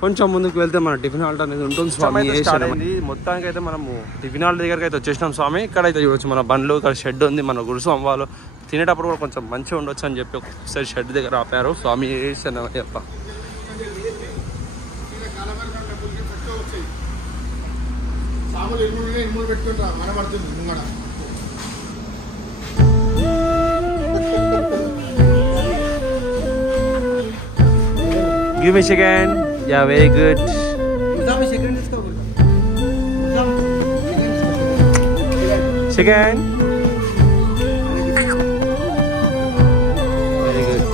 కొంచెం ముందుకు వెళ్తే మన టిఫిన్ హాల్ట్ అనేది ఉంటుంది. స్వామి మొత్తానికి అయితే మనము టిఫిన్ హాల్ట్ దగ్గరికి అయితే వచ్చేసినాం స్వామి. ఇక్కడైతే చూడొచ్చు మన బండ్లు. ఇక్కడ షెడ్ ఉంది. మన గురుస్వామి వాళ్ళు తినేటప్పుడు కూడా కొంచెం మంచిగా ఉండొచ్చు అని చెప్పి ఒకసారి షెడ్ దగ్గర ఆపారు. స్వామి శరణమయ్యప్ప. Give me second. Yeah, very good. Second. Very good.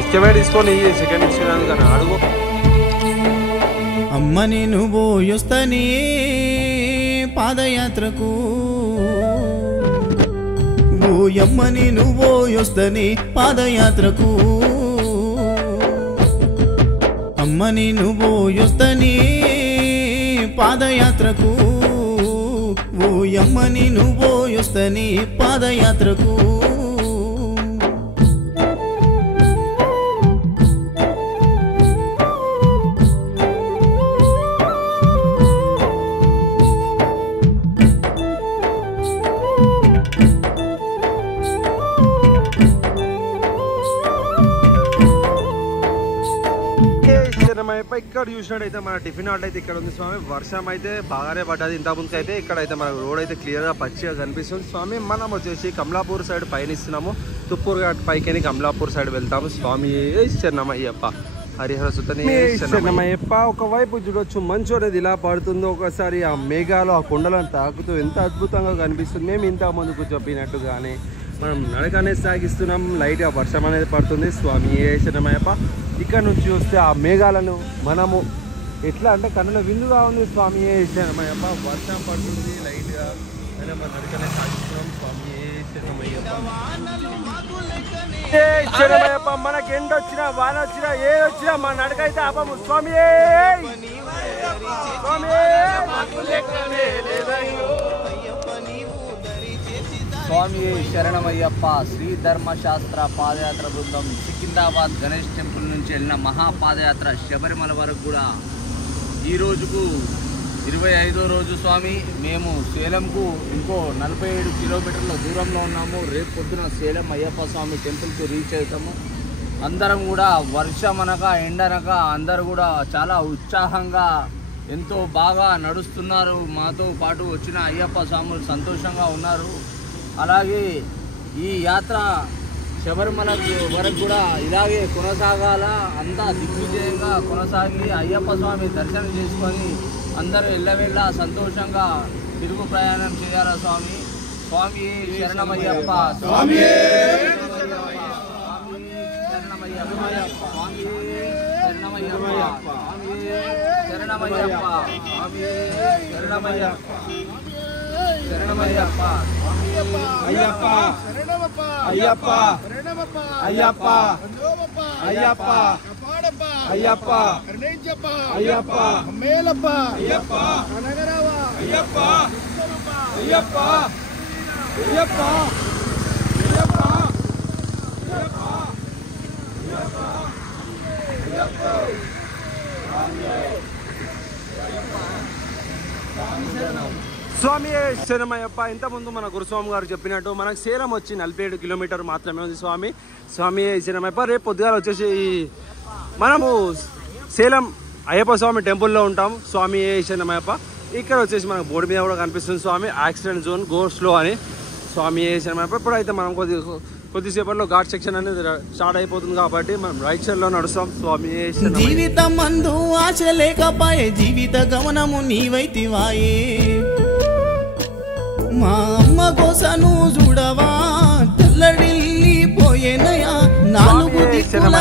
ఇష్టమే తీసుకోండి. సెకండ్ ఇచ్చినాను కానీ అడుగు. అమ్మ నేను పోయొస్తని పాదయాత్రకు, ఓయమ్మ నేను పోయొస్తని పాదయాత్రకు, అమ్మ నేను పోయొస్తని పాదయాత్రకు, ఓయమ్మ నేను పోయొస్తని పాదయాత్రకు. ఇక్కడ చూసినట్టయితే మన టిఫిన్ హాల్ట్ అయితే ఇక్కడ ఉంది స్వామి. వర్షం అయితే బాగానే పడ్డది ఇంత ముందుకు అయితే. ఇక్కడైతే మనకు రోడ్ అయితే క్లియర్గా పచ్చిగా కనిపిస్తుంది స్వామి. మనం వచ్చేసి కమలాపూర్ సైడ్ పయనిస్తున్నాము. తుప్పూర్ ఘాట్ పైకి కమలాపూర్ సైడ్ వెళ్తాము. స్వామి శరణమయ్యప్ప. హరిహర సుతనే శరణమయ్యప్ప. ఒకవైపు చూడొచ్చు మంచు అనేది ఇలా పడుతుందో, ఒకసారి ఆ మేఘాలు ఆ కొండలను తాకుతూ ఎంత అద్భుతంగా కనిపిస్తుంది. మేము ఇంత ముందుకు చెప్పినట్టుగానే మనం నడకనే సాగిస్తున్నాం. లైట్గా వర్షం అనేది పడుతుంది. స్వామి శరణమయ్యప్ప. ఇక్కడ నుంచి చూస్తే ఆ మేఘాలను మనము ఎట్లా అంటే కన్నుల విందుగా ఉంది. స్వామి శరణమయ్యప్ప. వర్షం పడుతుంది లైట్గా, అయినా మనం నడకనే సాగిస్తున్నాం. స్వామి శరణమయ్యప్ప. మనకి ఎండ వచ్చినా వాన వచ్చినా ఏది వచ్చినా మన నడక అయితే ఆపము. స్వామి స్వామి శరణమయ్యప్ప. శ్రీ ధర్మశాస్త్ర పాదయాత్ర బృందం సికింద్రాబాద్ గణేష్ టెంపుల్ నుంచి వెళ్ళిన మహాపాదయాత్ర శబరిమల వరకు కూడా ఈ రోజుకు 25వ రోజు స్వామి. మేము సేలంకు ఇంకో 47 కిలోమీటర్ల దూరంలో ఉన్నాము. రేపు పొద్దున సేలం అయ్యప్ప స్వామి టెంపుల్కి రీచ్ అవుతాము. అందరం కూడా వర్షం అనక ఎండనక అందరూ కూడా చాలా ఉత్సాహంగా ఎంతో బాగా నడుస్తున్నారు. మాతో పాటు వచ్చిన అయ్యప్ప స్వాములు సంతోషంగా ఉన్నారు. అలాగే ఈ యాత్ర శబరిమల వరకు కూడా ఇలాగే కొనసాగాల, అంతా దిగ్విజయంగా కొనసాగి అయ్యప్ప స్వామి దర్శనం చేసుకొని అందరూ ఎల్లవెళ్ళ సంతోషంగా తిరుగు ప్రయాణం చేయాలా స్వామి. స్వామి శరణమయ్యప్ప స్వామి శరణమయ్యప్ప స్వామి శరణమయ్యప్ప శరణమయ్యప్ప శరణమయ్యప్ప శరణమయ్యప్ప అయ్యప్ప అయ్యప్ప అయ్యప్ప అయ్యప్ప అయ్యప్ప అయ్యప్ప మేలప్ప అయ్యప్ప అయ్యప్ప అయ్యప్ప అయ్యప్ప స్వామి శరణమయ్యప్ప. ఇంతకుముందు మన గురుస్వామి గారు చెప్పినట్టు మనకు సేలం వచ్చి 47 కిలోమీటర్ మాత్రమే ఉంది స్వామి. స్వామి శరణమయ్యప్ప. రేపు పొద్దుగాల వచ్చేసి మనము సేలం అయ్యప్ప స్వామి టెంపుల్లో ఉంటాం. స్వామి శరణమయ్యప్ప. ఇక్కడ వచ్చేసి మనకు బోర్డు మీద కూడా కనిపిస్తుంది స్వామి యాక్సిడెంట్ జోన్ గో స్లో అని. స్వామి శరణమయ్యప్ప. ఇప్పుడైతే మనం కొద్దిసేపట్లో ఘాట్ సెక్షన్ అనేది స్టార్ట్ అయిపోతుంది కాబట్టి మనం రైట్ సైడ్ లో నడుస్తాం. స్వామి జీవితం మందు ఆశ లేకపాయే జీవిత గమనము నీవైతివాయే మా అమ్మ కోసను చూడవా తెల్లడిల్లిపోయేనయా నాలుగు దిక్కుల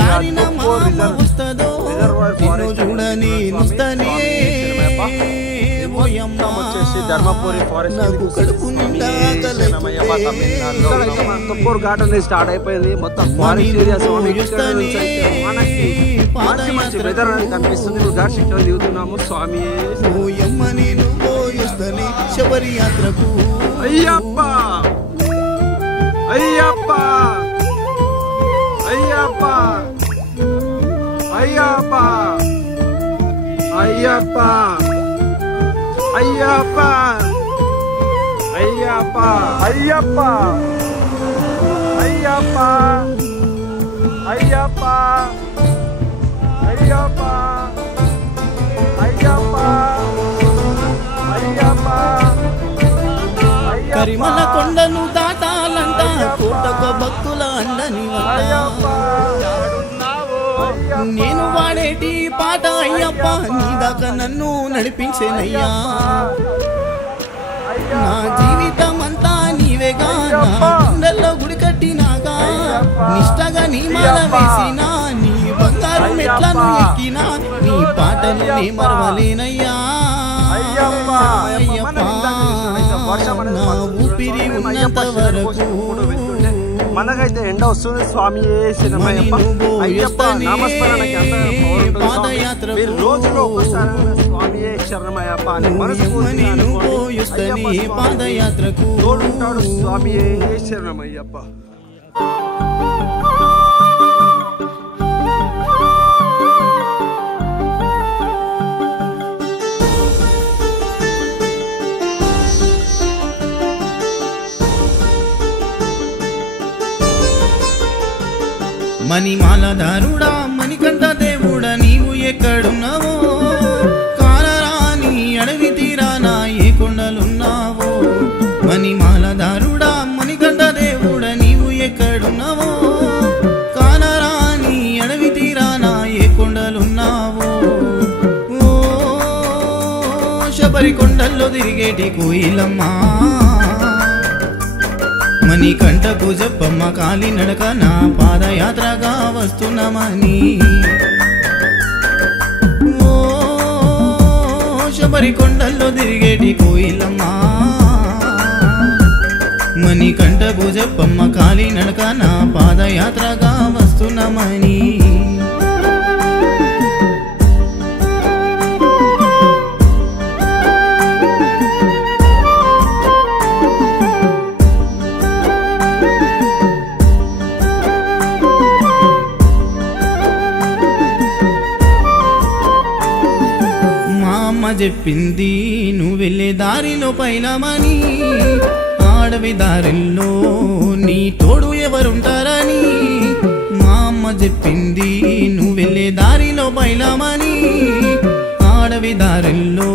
దారిన మా అమ్మ వస్తదో నిన్ను చూడని నుస్తనే నాకు కడుపు నిండా తొప్పూరు ఘాట్ అనేది స్టార్ట్ అయిపోయింది. మొత్తం ఫారెస్ట్ ఏరియా మంచి వెదర్ అనేది కనిపిస్తుంది. ఘాట్ సెక్షన్ దిగుతున్నాము. స్వామి శబరి యాత్రకు అయ్యప్ప అయ్యప్ప అయ్యప్ప అయ్యప్ప అయ్యప్ప అయ్యప్ప అయ్యప్ప అయ్యప్ప అయ్యప్ప అయ్యప్ప అయ్యప్ప అయ్యప్ప అయ్యప్ప కరిమల కొండను దాటాలంట కోటక భక్తుల అండని నేను వాడేటి పాట అయ్యప్ప నీ దాకా నన్ను నడిపించేనయ్యా నా జీవితం అంతా నీవేగా నా గుండెల్లో గుడి కట్టినాగా నిష్టగా నీ మాల వేసినా నీ బంగారు మెట్లను ఎక్కినా నీ పాటలు నే మరవలేనయ్యా నా ఊపిరి ఉన్నంత వరకు మనకైతే ఎండ వస్తుంది. స్వామి శరణమయ్యప్ప. అయ్యప్ప నామస్మరణకి పాదయాత్ర రోజులో స్వామి శరణమయ్యప్ప అని పాదయాత్రకు తోడుంటాడు. స్వామి శరణమయ్యప్ప. మణిమాలధారుడా మణికంఠ దేవుడా నీవు ఎక్కడున్నావో కాలరాని అడవి తీరానా ఏ కొండలున్నావో మణిమాలధారుడా మణికంఠ దేవుడా నీవు ఎక్కడున్నావో కాలరాని అడవి తీరానా ఏ కొండలున్నావో ఓ శబరి కొండల్లో తిరిగేటి కోయిలమ్మా మణి కంటకు చెప్పమ్మ కాలి నడక నా పాదయాత్రగా వస్తున్నామని ఓ శబరి కొండల్లో తిరిగేటి కోయిలమ్మా మణి కంటకు చెప్పమ్మ కాలి నడక నా పాదయాత్రగా వస్తున్నామని చెప్పింది నువ్వు వెళ్ళే దారిలో పైలమని ఆడవి దారిలో నీ తోడు ఎవరుంటారని మా అమ్మ చెప్పింది నువ్వు వెళ్ళే దారిలో పైలమని ఆడవి దారిలో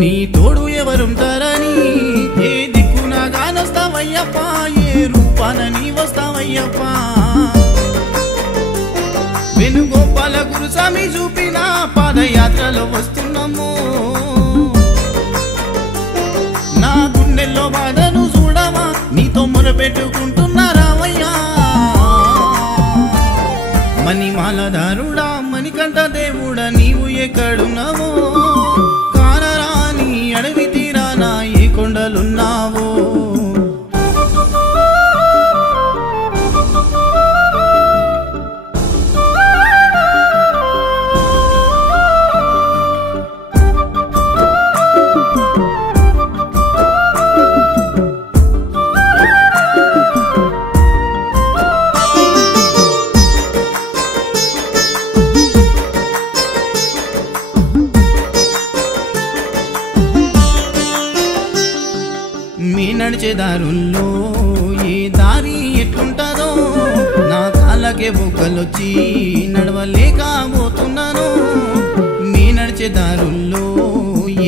నీ తోడు ఎవరుంటారని ఏ దిక్కున గానొస్తావయ్యప్ప ఏ రూపాన నీ వస్తావయ్యప్ప వేణుగోపాల గురుస్వామి చూపిన పాదయాత్రలో వస్తున్నాము నా గుండెల్లో మణిమాలధారుడా మణికంఠ దేవుడా నీవు ఎక్కడున్నావో కానరాని అడవి తీరానా ఏ కొండలున్నావో నడిచే దారుల్లో ఏ దారి ఎట్లుంటారో నా కాళ్ళకే బొగ్గలొచ్చి నడవలేకపోతున్నాను మీ నడిచే దారుల్లో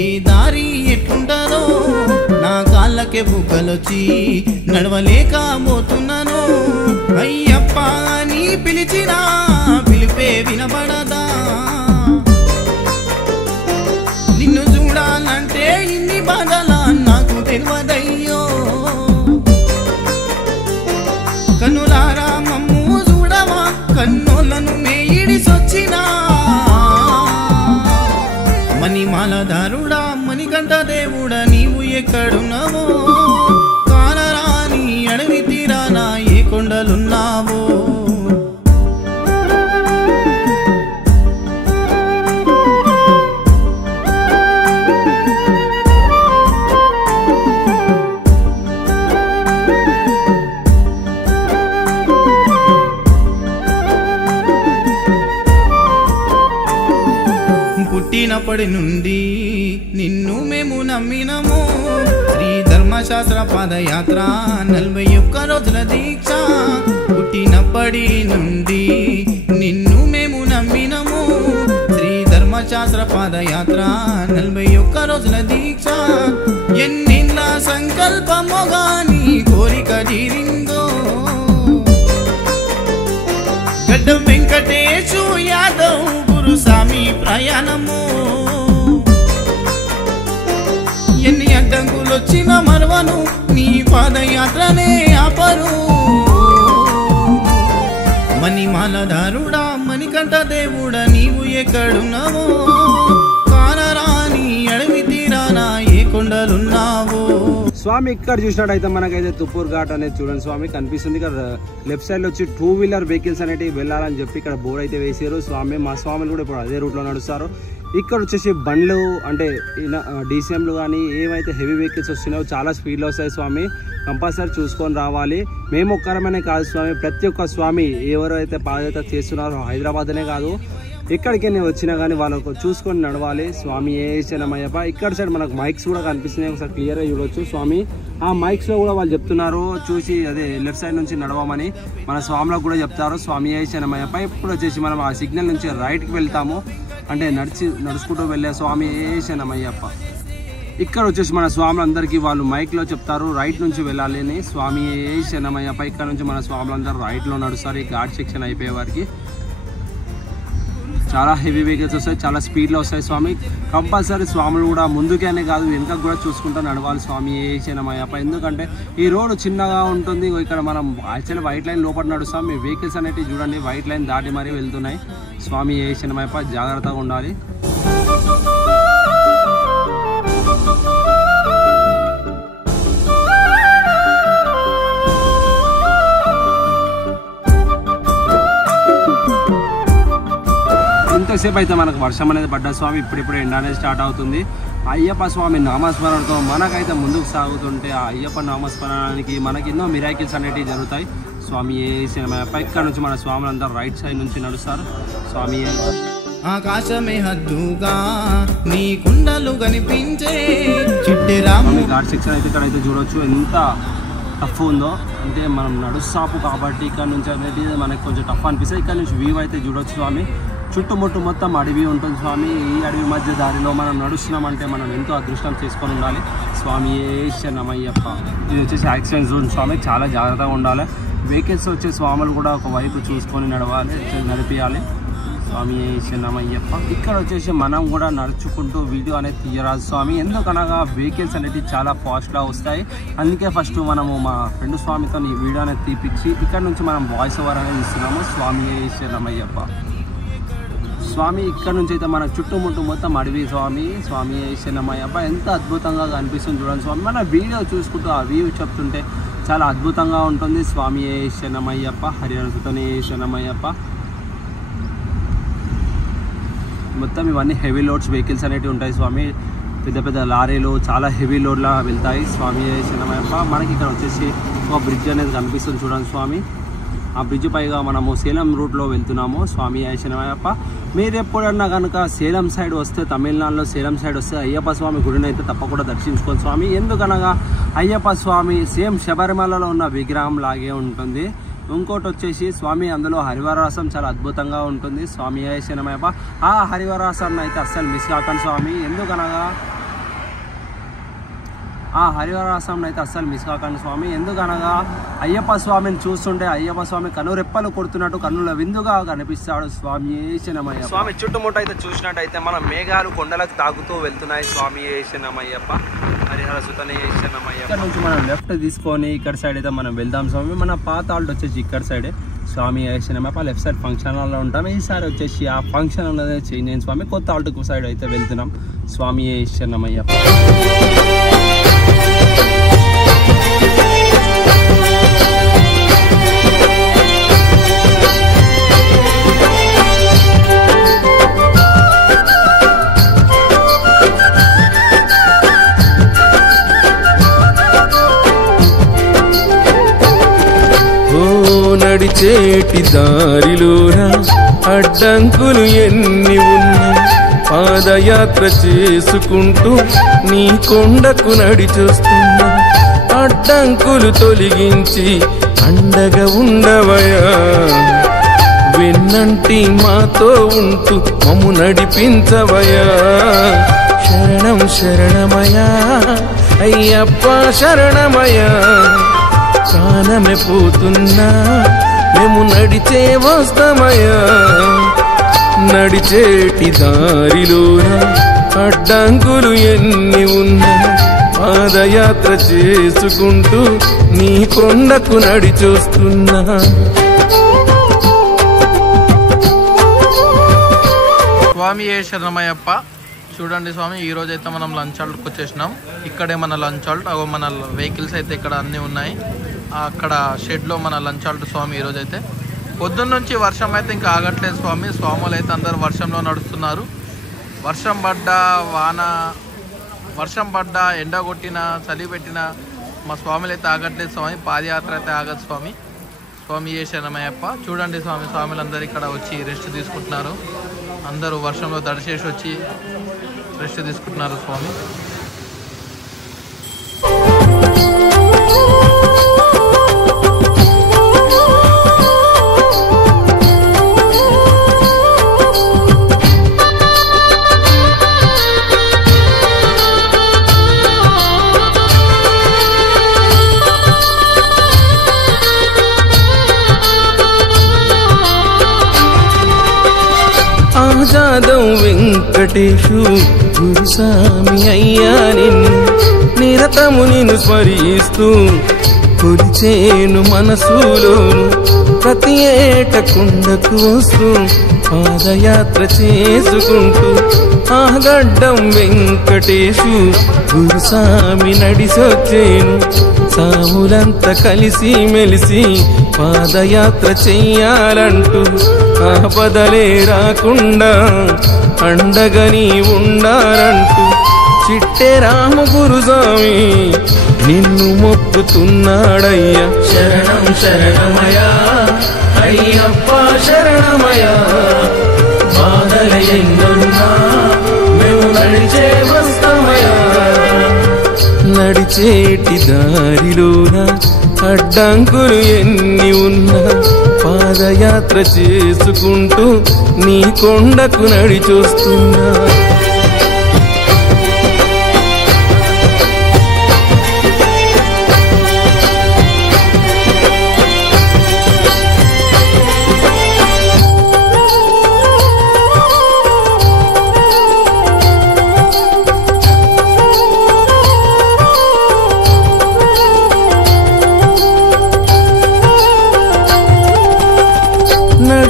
ఏ దారి ఎట్లుంటారో నా కాళ్ళకే బొగ్గలొచ్చి నడవలేకపోతున్నాను అయ్యప్ప అని పిలిచినా పిలిపే వినబడదా నిన్ను చూడాలంటే ఇన్ని బాధలా నాకు తెలియదయ్యో కన్నులారా మమ్ము చూడవా కన్నులను మేయిడిసొచ్చినా మణిమాలధారుడా మణికంఠ దేవుడా నీవు ఎక్కడున్నావో కానరాని అడవి తీరానా ఏ కొండలున్నావో పుట్టినప్పటి నుండి నిన్ను మేము నమ్మినము శ్రీ ధర్మశాస్త్ర పాదయాత్ర 41 రోజుల దీక్ష పుట్టినప్పటి నుండి నిన్ను మేము నమ్మినము శ్రీ ధర్మశాస్త్ర పాదయాత్ర 41 రోజుల దీక్ష ఎన్నిళ్ళ సంకల్పము గాని కోరిక తీరిందో గడ్డ వెంకటేశు యాదవ్ గురుస్వామి ప్రయాణము ఎన్ని అడ్డంకులొచ్చిన మరవను నీ పాదయాత్రనే ఆపరు మణిమాలధారుడా మణికంఠ దేవుడా నీవు ఎక్కడున్నావో కానరాని అడవి తీరానా ఏ కొండలున్నావో స్వామి ఇక్కడ చూసినట్టయితే మనకైతే తుప్పూర్ ఘాట్ అనేది చూడండి స్వామి కనిపిస్తుంది. ఇక్కడ లెఫ్ట్ సైడ్ లో వచ్చి 2-వీలర్ వెహికల్స్ అనేటివి వెళ్ళాలని చెప్పి ఇక్కడ బోర్డు అయితే వేసారు స్వామి. మా స్వామిలు కూడా ఇప్పుడు అదే రూట్ లో నడుస్తారు. ఇక్కడ వచ్చేసి బండ్లు అంటే డీసీఎంలు కానీ ఏమైతే హెవీ వెహికల్స్ వస్తున్నాయో చాలా స్పీడ్లో వస్తాయి స్వామి. కంపల్సరీ చూసుకొని రావాలి. మేము ఒక్కరమనే కాదు స్వామి, ప్రతి ఒక్క స్వామి ఎవరైతే పాదయాత్ర చేస్తున్నారో హైదరాబాద్నే కాదు ఎక్కడికి వచ్చినా కానీ వాళ్ళకు చూసుకొని నడవాలి. స్వామి ఏ శరణమయ్యప్ప. ఇక్కడ సైడ్ మనకు మైక్స్ కూడా కనిపిస్తున్నాయి, ఒకసారి క్లియర్గా చూడవచ్చు స్వామి. ఆ మైక్స్లో కూడా వాళ్ళు చెప్తున్నారు చూసి అదే లెఫ్ట్ సైడ్ నుంచి నడవమని మన స్వామిలకు కూడా చెప్తారు. స్వామి ఏ శరణమయ్యప్ప. ఇప్పుడు వచ్చేసి మనం ఆ సిగ్నల్ నుంచి రైట్కి వెళ్తాము, అంటే నడుచుకుంటూ వెళ్ళే స్వామి ఏ శరణమయ్యప్ప. ఇక్కడ వచ్చేసి మన స్వాములందరికీ వాళ్ళు మైక్లో చెప్తారు రైట్ నుంచి వెళ్ళాలి అని. స్వామి ఏ శరణమయ్యప్ప. ఇక్కడ నుంచి మన స్వాములందరూ రైట్లో నడుస్తారు. ఈ ఘాట్ సెక్షన్ అయిపోయే వారికి చాలా హెవీ వెహికల్స్ వస్తాయి, చాలా స్పీడ్లో వస్తాయి స్వామి. కంపల్సరీ స్వాములు కూడా ముందుకేనే కాదు వెనుకకు కూడా చూసుకుంటూ నడవాలి స్వామి ఏ శరణమయ్యప్ప. ఎందుకంటే ఈ రోడ్ చిన్నగా ఉంటుంది. ఇక్కడ మనం యాక్చువల్లీ వైట్ లైన్ లోపల నడుస్తాం. మీ వెహికల్స్ అనేవి చూడండి వైట్ లైన్ దాటి మరీ వెళ్తున్నాయి. స్వామి ఏ శరణమయ్యప్ప. జాగ్రత్తగా ఉండాలి. ఇంతసేపు అయితే మనకు వర్షం అనేది పడ్డ స్వామి. ఇప్పుడిప్పుడు ఎండ అనేది స్టార్ట్ అవుతుంది. అయ్యప్ప స్వామి నామస్మరణతో మనకైతే ముందుకు సాగుతుంటే ఆ అయ్యప్ప నామస్మరణానికి మనకి ఎన్నో మిరాకిల్స్ అనేటివి జరుగుతాయి. స్వామి ఏ శరణమయ్యప్ప. ఇక్కడ నుంచి మన స్వాములందరూ రైట్ సైడ్ నుంచి నడుస్తారు. స్వామి ఆకాశమే హద్దుగా నీ కుండలు కనిపించే చిట్టెరాము. ఘాట్ సెక్షన్ అయితే ఇక్కడ అయితే చూడొచ్చు ఎంత టఫ్ ఉందో. అంటే మనం నడుస్తాపు కాబట్టి ఇక్కడ నుంచి అనేది మనకి కొంచెం టఫ్ అనిపిస్తుంది. ఇక్కడ నుంచి వ్యూ అయితే చూడొచ్చు స్వామి. చుట్టుముట్టు మొత్తం అడవి ఉంటుంది స్వామి. ఈ అడవి మధ్య దారిలో మనం నడుస్తున్నామంటే మనం ఎంతో అదృష్టం చేసుకొని ఉండాలి. స్వామి ఏ శరణమయ్యప్ప. ఇది వచ్చేసి యాక్సిడెంట్ జోన్ స్వామి. చాలా జాగ్రత్తగా ఉండాలి. వెహికల్స్ వచ్చే స్వాములు కూడా ఒకవైపు చూసుకొని నడిపియాలి. స్వామి శరణమయ్యప్ప. ఇక్కడ వచ్చేసి మనం కూడా నడుచుకుంటూ వీడియో అనేది తీయరాదు స్వామి, ఎందుకనగా వెహికల్స్ అనేవి చాలా ఫాస్ట్గా వస్తాయి. అందుకే ఫస్ట్ మనము మా ఫ్రెండ్ స్వామితో ఈ వీడియో అనేది తీపిచ్చి ఇక్కడ నుంచి మనం వాయిస్ ఓవర్ అనేది ఇస్తున్నాము. స్వామి శరణమయ్యప్ప. స్వామి ఇక్కడ నుంచి అయితే మన చుట్టుముట్టు మొత్తం అడవి స్వామి. స్వామి శరణమయ్యప్ప. ఎంత అద్భుతంగా కనిపిస్తుంది చూడండి స్వామి. మన వీడియో చూసుకుంటూ ఆ వ్యూ చెప్తుంటే చాలా అద్భుతంగా ఉంటుంది. స్వామి శరణమయ్యప్ప. హరిహరసుతనే శరణమయ్యప్ప. మొత్తం ఇవన్నీ హెవీ లోడ్స్ వెహికల్స్ అనేవి ఉంటాయి స్వామి. పెద్ద పెద్ద లారీలు చాలా హెవీ లోడ్లా వెళ్తాయి. స్వామి శరణమయ్యప్ప. మనకి ఇక్కడ వచ్చేసి ఒక బ్రిడ్జ్ అనేది కనిపిస్తుంది చూడండి స్వామి. ఆ బ్రిడ్జ్ పైగా మనము సేలం రూట్లో వెళ్తున్నాము. స్వామి శరణమయ్యప్ప. మీరు ఎప్పుడన్నా కనుక సేలం సైడ్ వస్తే, తమిళనాడులో సేలం సైడ్ వస్తే అయ్యప్ప స్వామి గుడిని అయితే తప్పకుండా దర్శించుకోండి స్వామి. ఎందుకనగా అయ్యప్ప స్వామి సేమ్ శబరిమలలో ఉన్న విగ్రహం లాగే ఉంటుంది. ఇంకోటి వచ్చేసి స్వామి అందులో హరివరాసం చాలా అద్భుతంగా ఉంటుంది. స్వామి శరణమయ్యప్ప. ఆ హరివరాసాన్ని అయితే అస్సలు మిస్ కాకండి స్వామి. ఎందుకనగా ఆ హరివరాసం అయితే అస్సలు మిస్ కాకండి స్వామి. ఎందుకనగా అయ్యప్ప స్వామిని చూస్తుంటే అయ్యప్ప స్వామి కనురెప్పలు కొడుతున్నట్టు కన్నుల విందుగా కనిపిస్తాడు. స్వామి శరణమయ్యప్ప. స్వామి చుట్టుముట్టు అయితే చూసినట్టయితే మన మేఘాలు కొండలకు తాగుతూ వెళ్తున్నాయి. స్వామి శరణమయ్యప్ప. హరిహరసుతనే శరణమయ్యప్ప. ఇక్కడ నుంచి మనం లెఫ్ట్ తీసుకొని ఇక్కడ సైడ్ అయితే మనం వెళ్దాం స్వామి. మన పాత ఆల్ట్ వచ్చేసి ఇక్కడ సైడే. స్వామి శరణమయ్యప్ప. లెఫ్ట్ సైడ్ ఫంక్షన్ హాల్లో ఉంటాం. ఈసారి వచ్చేసి ఆ ఫంక్షన్ హాల్ అనేది చేంజ్ అయింది స్వామి. కొత్త ఆల్ట్ సైడ్ అయితే వెళ్తున్నాం. స్వామి శరణమయ్యప్ప. నడిచేటి దారిలోనా అడ్డంకులు ఎన్ని ఉన్నా పాదయాత్ర చేసుకుంటూ నీ కొండకు నడిచొస్తున్నా. అడ్డంకులు తొలగించి అండగా ఉండవయా, వెన్నంటి మాతో ఉంటూ మమ్ము నడిపించవయా. శరణం శరణమయా అయ్యప్ప శరణమయా. ప్రాణమే పోతున్నా మేము నడిచే వస్తామయ్యా. నడిచేటి దారిలోన అడ్డంకులు ఎన్ని ఉన్నా పాదయాత్ర చేసుకుంటూ నీ కొండకు నడిచొస్తున్నా. స్వామి శరణమయ్యప్ప. చూడండి స్వామి, ఈ రోజు అయితే మనం లంచ్ హాల్ట్కి వచ్చేసినాం. ఇక్కడే మన లంచ్ హాల్ట్. అగో మన వెహికల్స్ అయితే ఇక్కడ అన్నీ ఉన్నాయి. అక్కడ షెడ్లో మన లంచ్ హాల్ట్ స్వామి. ఈరోజు అయితే పొద్దున్న నుంచి వర్షం అయితే ఇంకా ఆగట్లేదు స్వామి. స్వాములు అయితే అందరు వర్షంలో నడుస్తున్నారు. వర్షం పడ్డా వాన, వర్షం పడ్డా ఎండ కొట్టినా చలి పెట్టినా మా స్వాములు అయితే ఆగట్లేదు స్వామి. పాదయాత్ర అయితే ఆగదు స్వామి. స్వామి శరణమయ్యప్ప. చూడండి స్వామి, స్వాములందరూ ఇక్కడ వచ్చి రెస్ట్ తీసుకుంటున్నారు. అందరూ వర్షంలో దడిచేసి వచ్చి రెస్ట్ తీసుకుంటున్నారు స్వామి. ఆజాదం వెంకటేశు గురుస్వామి అయ్యా. నిన్ను నిరతము నిన్ను స్మరిస్తూ కొలిచేను మనసులోను. ప్రతి ఏట కొండకు వస్తూ పాదయాత్ర చేసుకుంటూ ఆగడ్డం వెంకటేశు గురుస్వామి నడిసొచ్చేను. సాములంతా కలిసి మెలిసి పాదయాత్ర చెయ్యాలంటూ ఆపదలే రాకుండా అండగని ఉండాలంటూ చిట్టే రామ గురుస్వామి నిన్ను మొక్కుతున్నాడయ్యా. శరణం శరణమయా అయ్యప్ప శరణమయా. బాధల ఎన్నున్నా మేము నడిచే వస్తామయ్యా. నడిచేటి దారిలోన అడ్డంకులు ఎన్ని ఉన్నా పాదయాత్ర చేసుకుంటూ నీ కొండకు నడిచొస్తున్నా.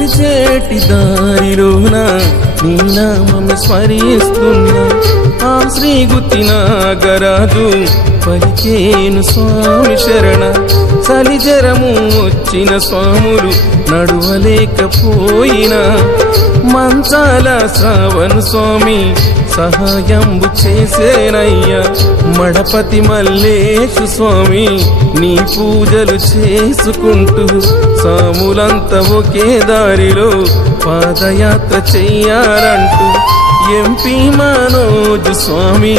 నడిచేటి దారిలోన నీ నామము స్మరిస్తున్నా ఆ శ్రీ గుత్తి నాగరాజు పలికేను స్వామి శరణ సలిజరము వచ్చిన స్వాములు నడువలేకపోయినా మంచాల శ్రావణ స్వామి సహాయంబు చేసేనయ్యా మడపతి మల్లేశు స్వామి నీ పూజలు చేసుకుంటూ సాములంతా ఒకే దారిలో పాదయాత్ర చెయ్యాలంటూ ఎంపీ మనోజు స్వామి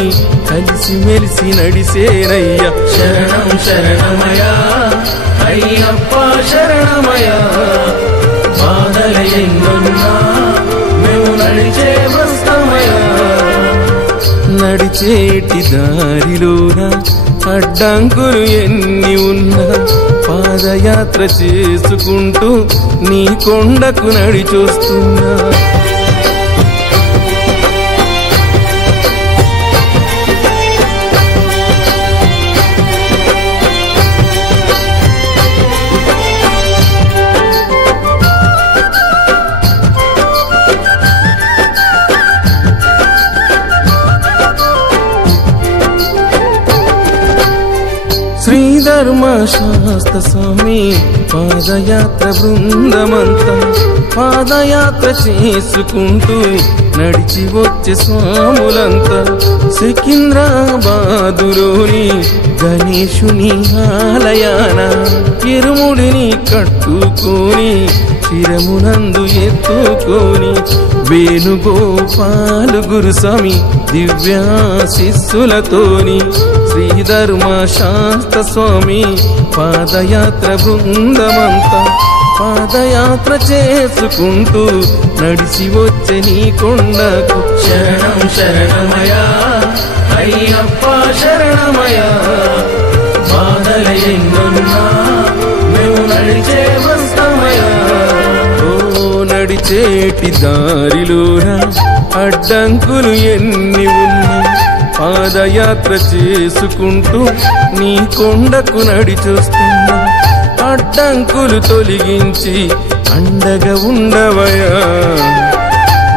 కలిసి మెలిసి నడిసేనయ్యా శరణం శరణమయా అయ్యప్ప శరణమయా బాధల ఎన్నున్నా మేము నడిచే వస్తమయా నడిచేటి దారిలోన అడ్డంకులు ఎన్ని ఉన్నా పాదయాత్ర చేసుకుంటూ నీ కొండకు నడిచొస్తున్నా ధర్మశాస్త్ర స్వామి పాదయాత్ర బృందమంతా పాదయాత్ర చేసుకుంటూ నడిచి వచ్చే స్వాములంతా సికింద్రాబాదులోని గణేశుని ఆలయాన ఇరుముడిని కట్టుకొని శిరమునందు ఎత్తుకొని వేణుగోపాలు గురుస్వామి దివ్యాశిస్సులతోని శ్రీధర్మశాస్త్ర స్వామి పాదయాత్ర బృందమంతా పాదయాత్ర చేసుకుంటూ నడిచి వచ్చే నీ కొండకు శరణం శరణమయా అయ్యప్ప శరణమయా బాధల ఎన్నున్నా మేము నడిచే వస్తమయా ఓ నడిచేటి దారిలోన అడ్డంకులు ఎన్ని ఉన్నా పాదయాత్ర చేసుకుంటూ నీ కొండకు నడిచొస్తున్నా అడ్డంకులు తొలగించి అండగా ఉండవయా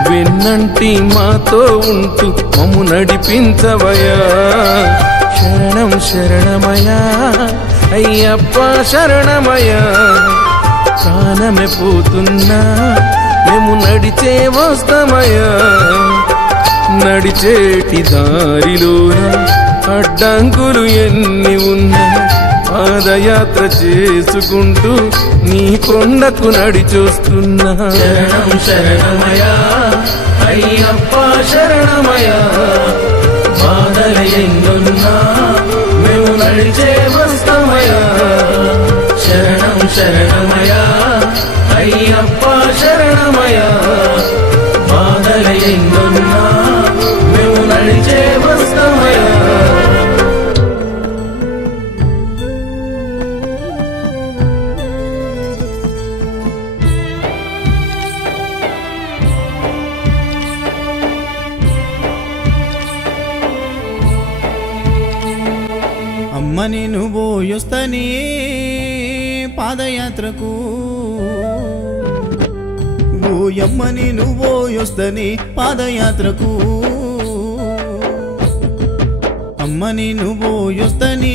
వెన్నంటి మాతో ఉంటూ మమ్ము నడిపించవయా శరణం శరణమయా అయ్యప్ప శరణమయా ప్రాణమే పోతున్నా మేము నడిచే వస్తమయా నడిచేటి దారిలోన అడ్డంకులు ఎన్ని ఉన్నా పాదయాత్ర చేసుకుంటూ నీ కొండకు నడిచొస్తున్నా శరణం శరణమయా అయ్యప్ప శరణమయా బాధల ఎన్నున్నా మేము నడిచే వస్తమయా శరణం శరణమయా అయ్యప్ప శరణమయా బాధల ఎన్నున్నా మేము నడిచే వస్తమయా అమ్మ నేను పోయొస్తనే పాదయాత్రకు ఓయమ్మ నేను పోయొస్తనే పాదయాత్రకు అమ్మ నేను పోయొస్తనే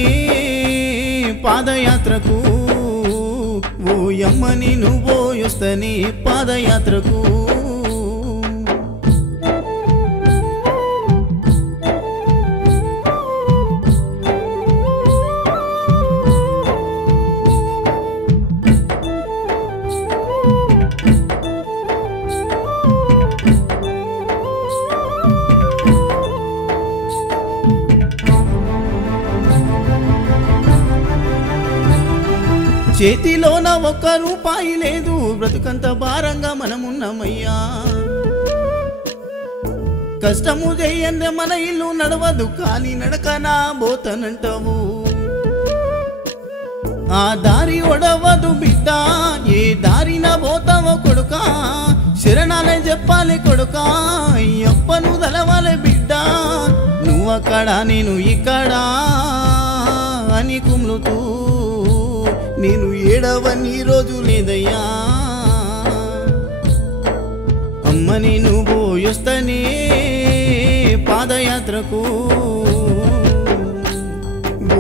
పాదయాత్రకు ఓయమ్మ నేను పోయొస్తనే పాదయాత్రకు చేతిలోన ఒక్క రూపాయి లేదు బ్రతుకంత భారంగా మనమున్నామయ్యా కష్టము చేయందే మన ఇల్లు నడవదు కానీ నడకనా పోతనంటావు ఆ దారి ఒడవదు బిడ్డ ఏ దారిన పోతావో కొడుకా శరణాలే చెప్పాలి కొడుకా అప్పను తలవాలే బిడ్డ నువ్వక్కడ నేను ఇక్కడ అని కుమ్లుతూ నేను ఏడవని రోజు లేదయ్యా అమ్మని నువ్వు వస్తనే పాదయాత్రకు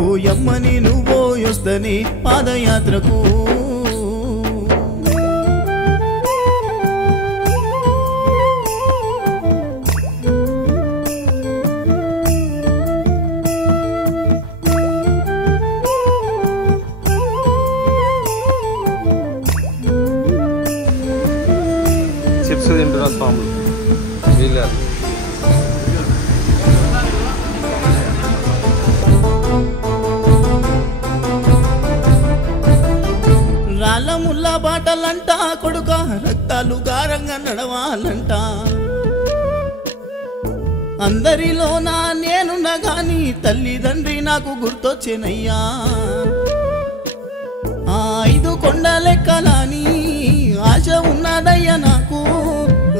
ఓయమ్మని నువ్వు వస్తనే పాదయాత్రకు చిప్స్ తింటున్నా స్వాములు వీళ్ళారు. రాళ్ళ ముల్ల బాటలంట కొడుక రక్తాలు గారంగా నడవాలంట అందరిలోనా నేనున్నా గాని తల్లిదండ్రి నాకు గుర్తొచ్చేనయ్యా ఆ 5 కొండలెక్కలని ఆశ ఉన్నదయ్యా నాకు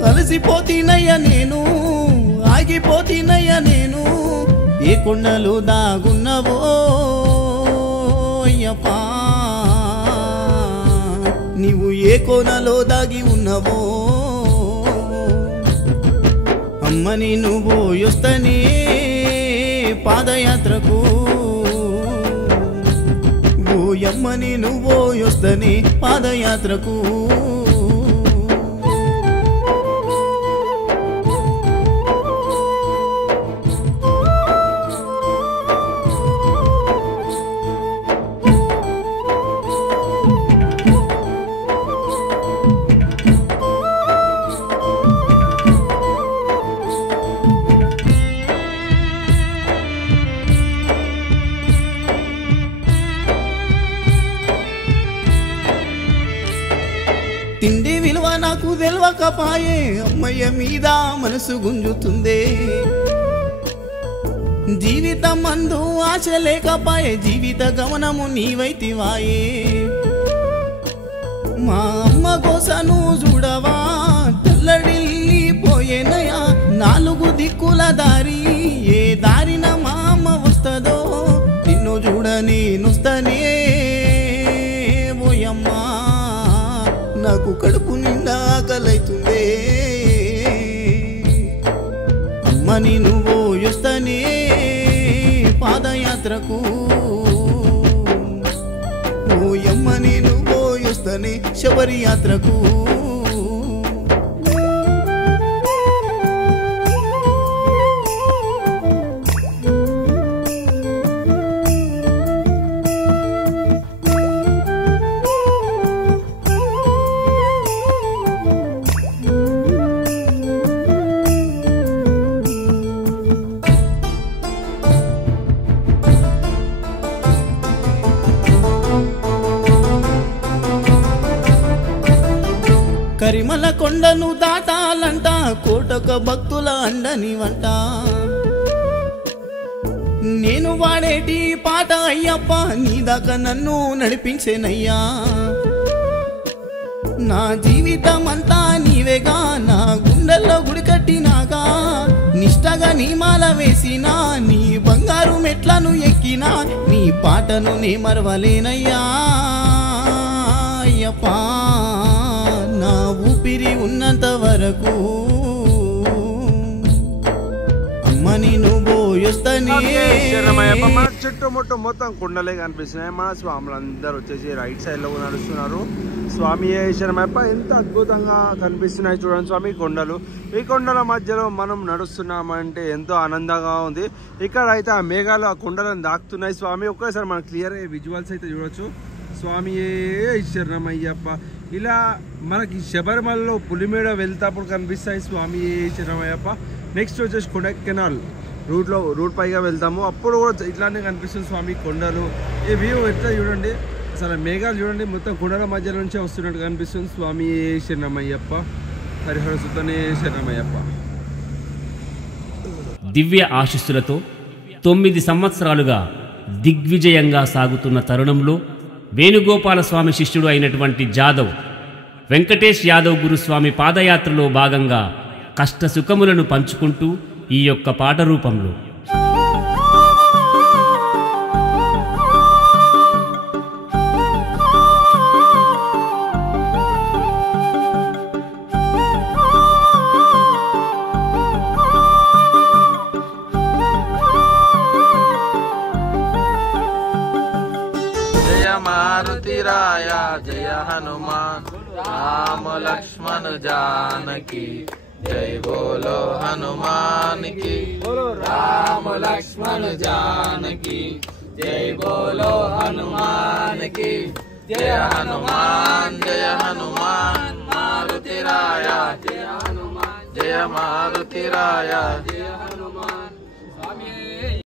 అలసిపోతీనయ్యా నేను ఆగిపోతీనయ్యా నేను ఏ కొండలు దాగున్నవో అయ్యప్పా నీవు ఏ కోనలో దాగి ఉన్నవో అమ్మని నువ్వు వస్తనే పాదయాత్రకు ఓయమ్మని నువ్వు వస్తనే పాదయాత్రకు తిండి విలువ నాకు తెలవకపాయే అమ్మయ్య మీద మనసు గుంజుతుందే జీవితం మందు ఆశ లేకపాయే జీవిత గమనము నీవైతివాయే మా అమ్మ కోసను చూడవా తెల్లడిల్లిపోయేనయా 4 దిక్కుల దారి ఏ దారిన మా అమ్మ వస్తుందో నిన్ను చూడ నేనొస్తనే ఓయమ్మా నాకు కడుపు నిండా ఆకలైతుందే అమ్మని నువ్వు వస్తనే పాదయాత్రకు ఓయమ్మని నువ్వు వస్తనే శబరి యాత్రకు కరిమల కొండను దాటాలంట కోటక భక్తుల అండని వంట నేను వాడేటి పాట అయ్యప్ప నీ దాకా నన్ను నడిపించేనయ్యా నా జీవితం అంతా నీవేగా నా గుండెల్లో గుడి కట్టినాగా నిష్టగా నీ మాల వేసినా నీ బంగారు మెట్లను ఎక్కినా నీ పాటను నే మరవలేనయ్యా అయ్యప్పా నా ఊపిరి ఉన్నంత వరకు అమ్మని నువ్వు వస్తనే మన చుట్టుముట్టు మొత్తం కుండలే కనిపిస్తున్నాయి. మన స్వాములు అందరూ వచ్చేసి రైట్ సైడ్ లో నడుస్తున్నారు. స్వామి శరణమయ్యప్ప ఎంత అద్భుతంగా కనిపిస్తున్నాయి చూడండి స్వామి కొండలు. ఈ కొండల మధ్యలో మనం నడుస్తున్నామంటే ఎంతో ఆనందంగా ఉంది. ఇక్కడ అయితే ఆ మేఘాలు ఆ కొండలను దాక్కుతున్నాయి స్వామి. ఒక్కసారి మనం క్లియర్ విజువల్స్ అయితే చూడొచ్చు. స్వామి శరణమయ్యప్ప ఇలా మనకి శబరిమలలో పులిమేడ వెళ్తాప్పుడు కనిపిస్తాయి స్వామి శరణమయ్యప్ప. నెక్స్ట్ వచ్చేసి కొడైకెనాల్ రూట్ పైగా వెళ్తాము, అప్పుడు కూడా ఇట్లానే కనిపిస్తుంది స్వామి కొండలు. ఈ వ్యూ ఎట్లా చూడండి, అసలు మేఘాలు చూడండి, మొత్తం కొండల మధ్య నుంచే వస్తున్నట్టు కనిపిస్తుంది. స్వామి శరణమయ్యప్ప, హరిహర సుతనే శరణమయ్యప్ప. దివ్య ఆశీస్సులతో 9 సంవత్సరాలుగా దిగ్విజయంగా సాగుతున్న తరుణంలో వేణుగోపాల స్వామి శిష్యుడు అయినటువంటి జాదవ్ వెంకటేష్ యాదవ్ గురుస్వామి పాదయాత్రలో భాగంగా కష్ట సుఖములను పంచుకుంటూ ఈ యొక్క పాట రూపంలో मारुतिराय जय हनुमान राम लक्ष्मण जानकी जय बोलो हनुमान की राम लक्ष्मण जानकी जय बोलो हनुमान की जय हनुमान मारुतिराय जय हनुमान जय मारुतिराय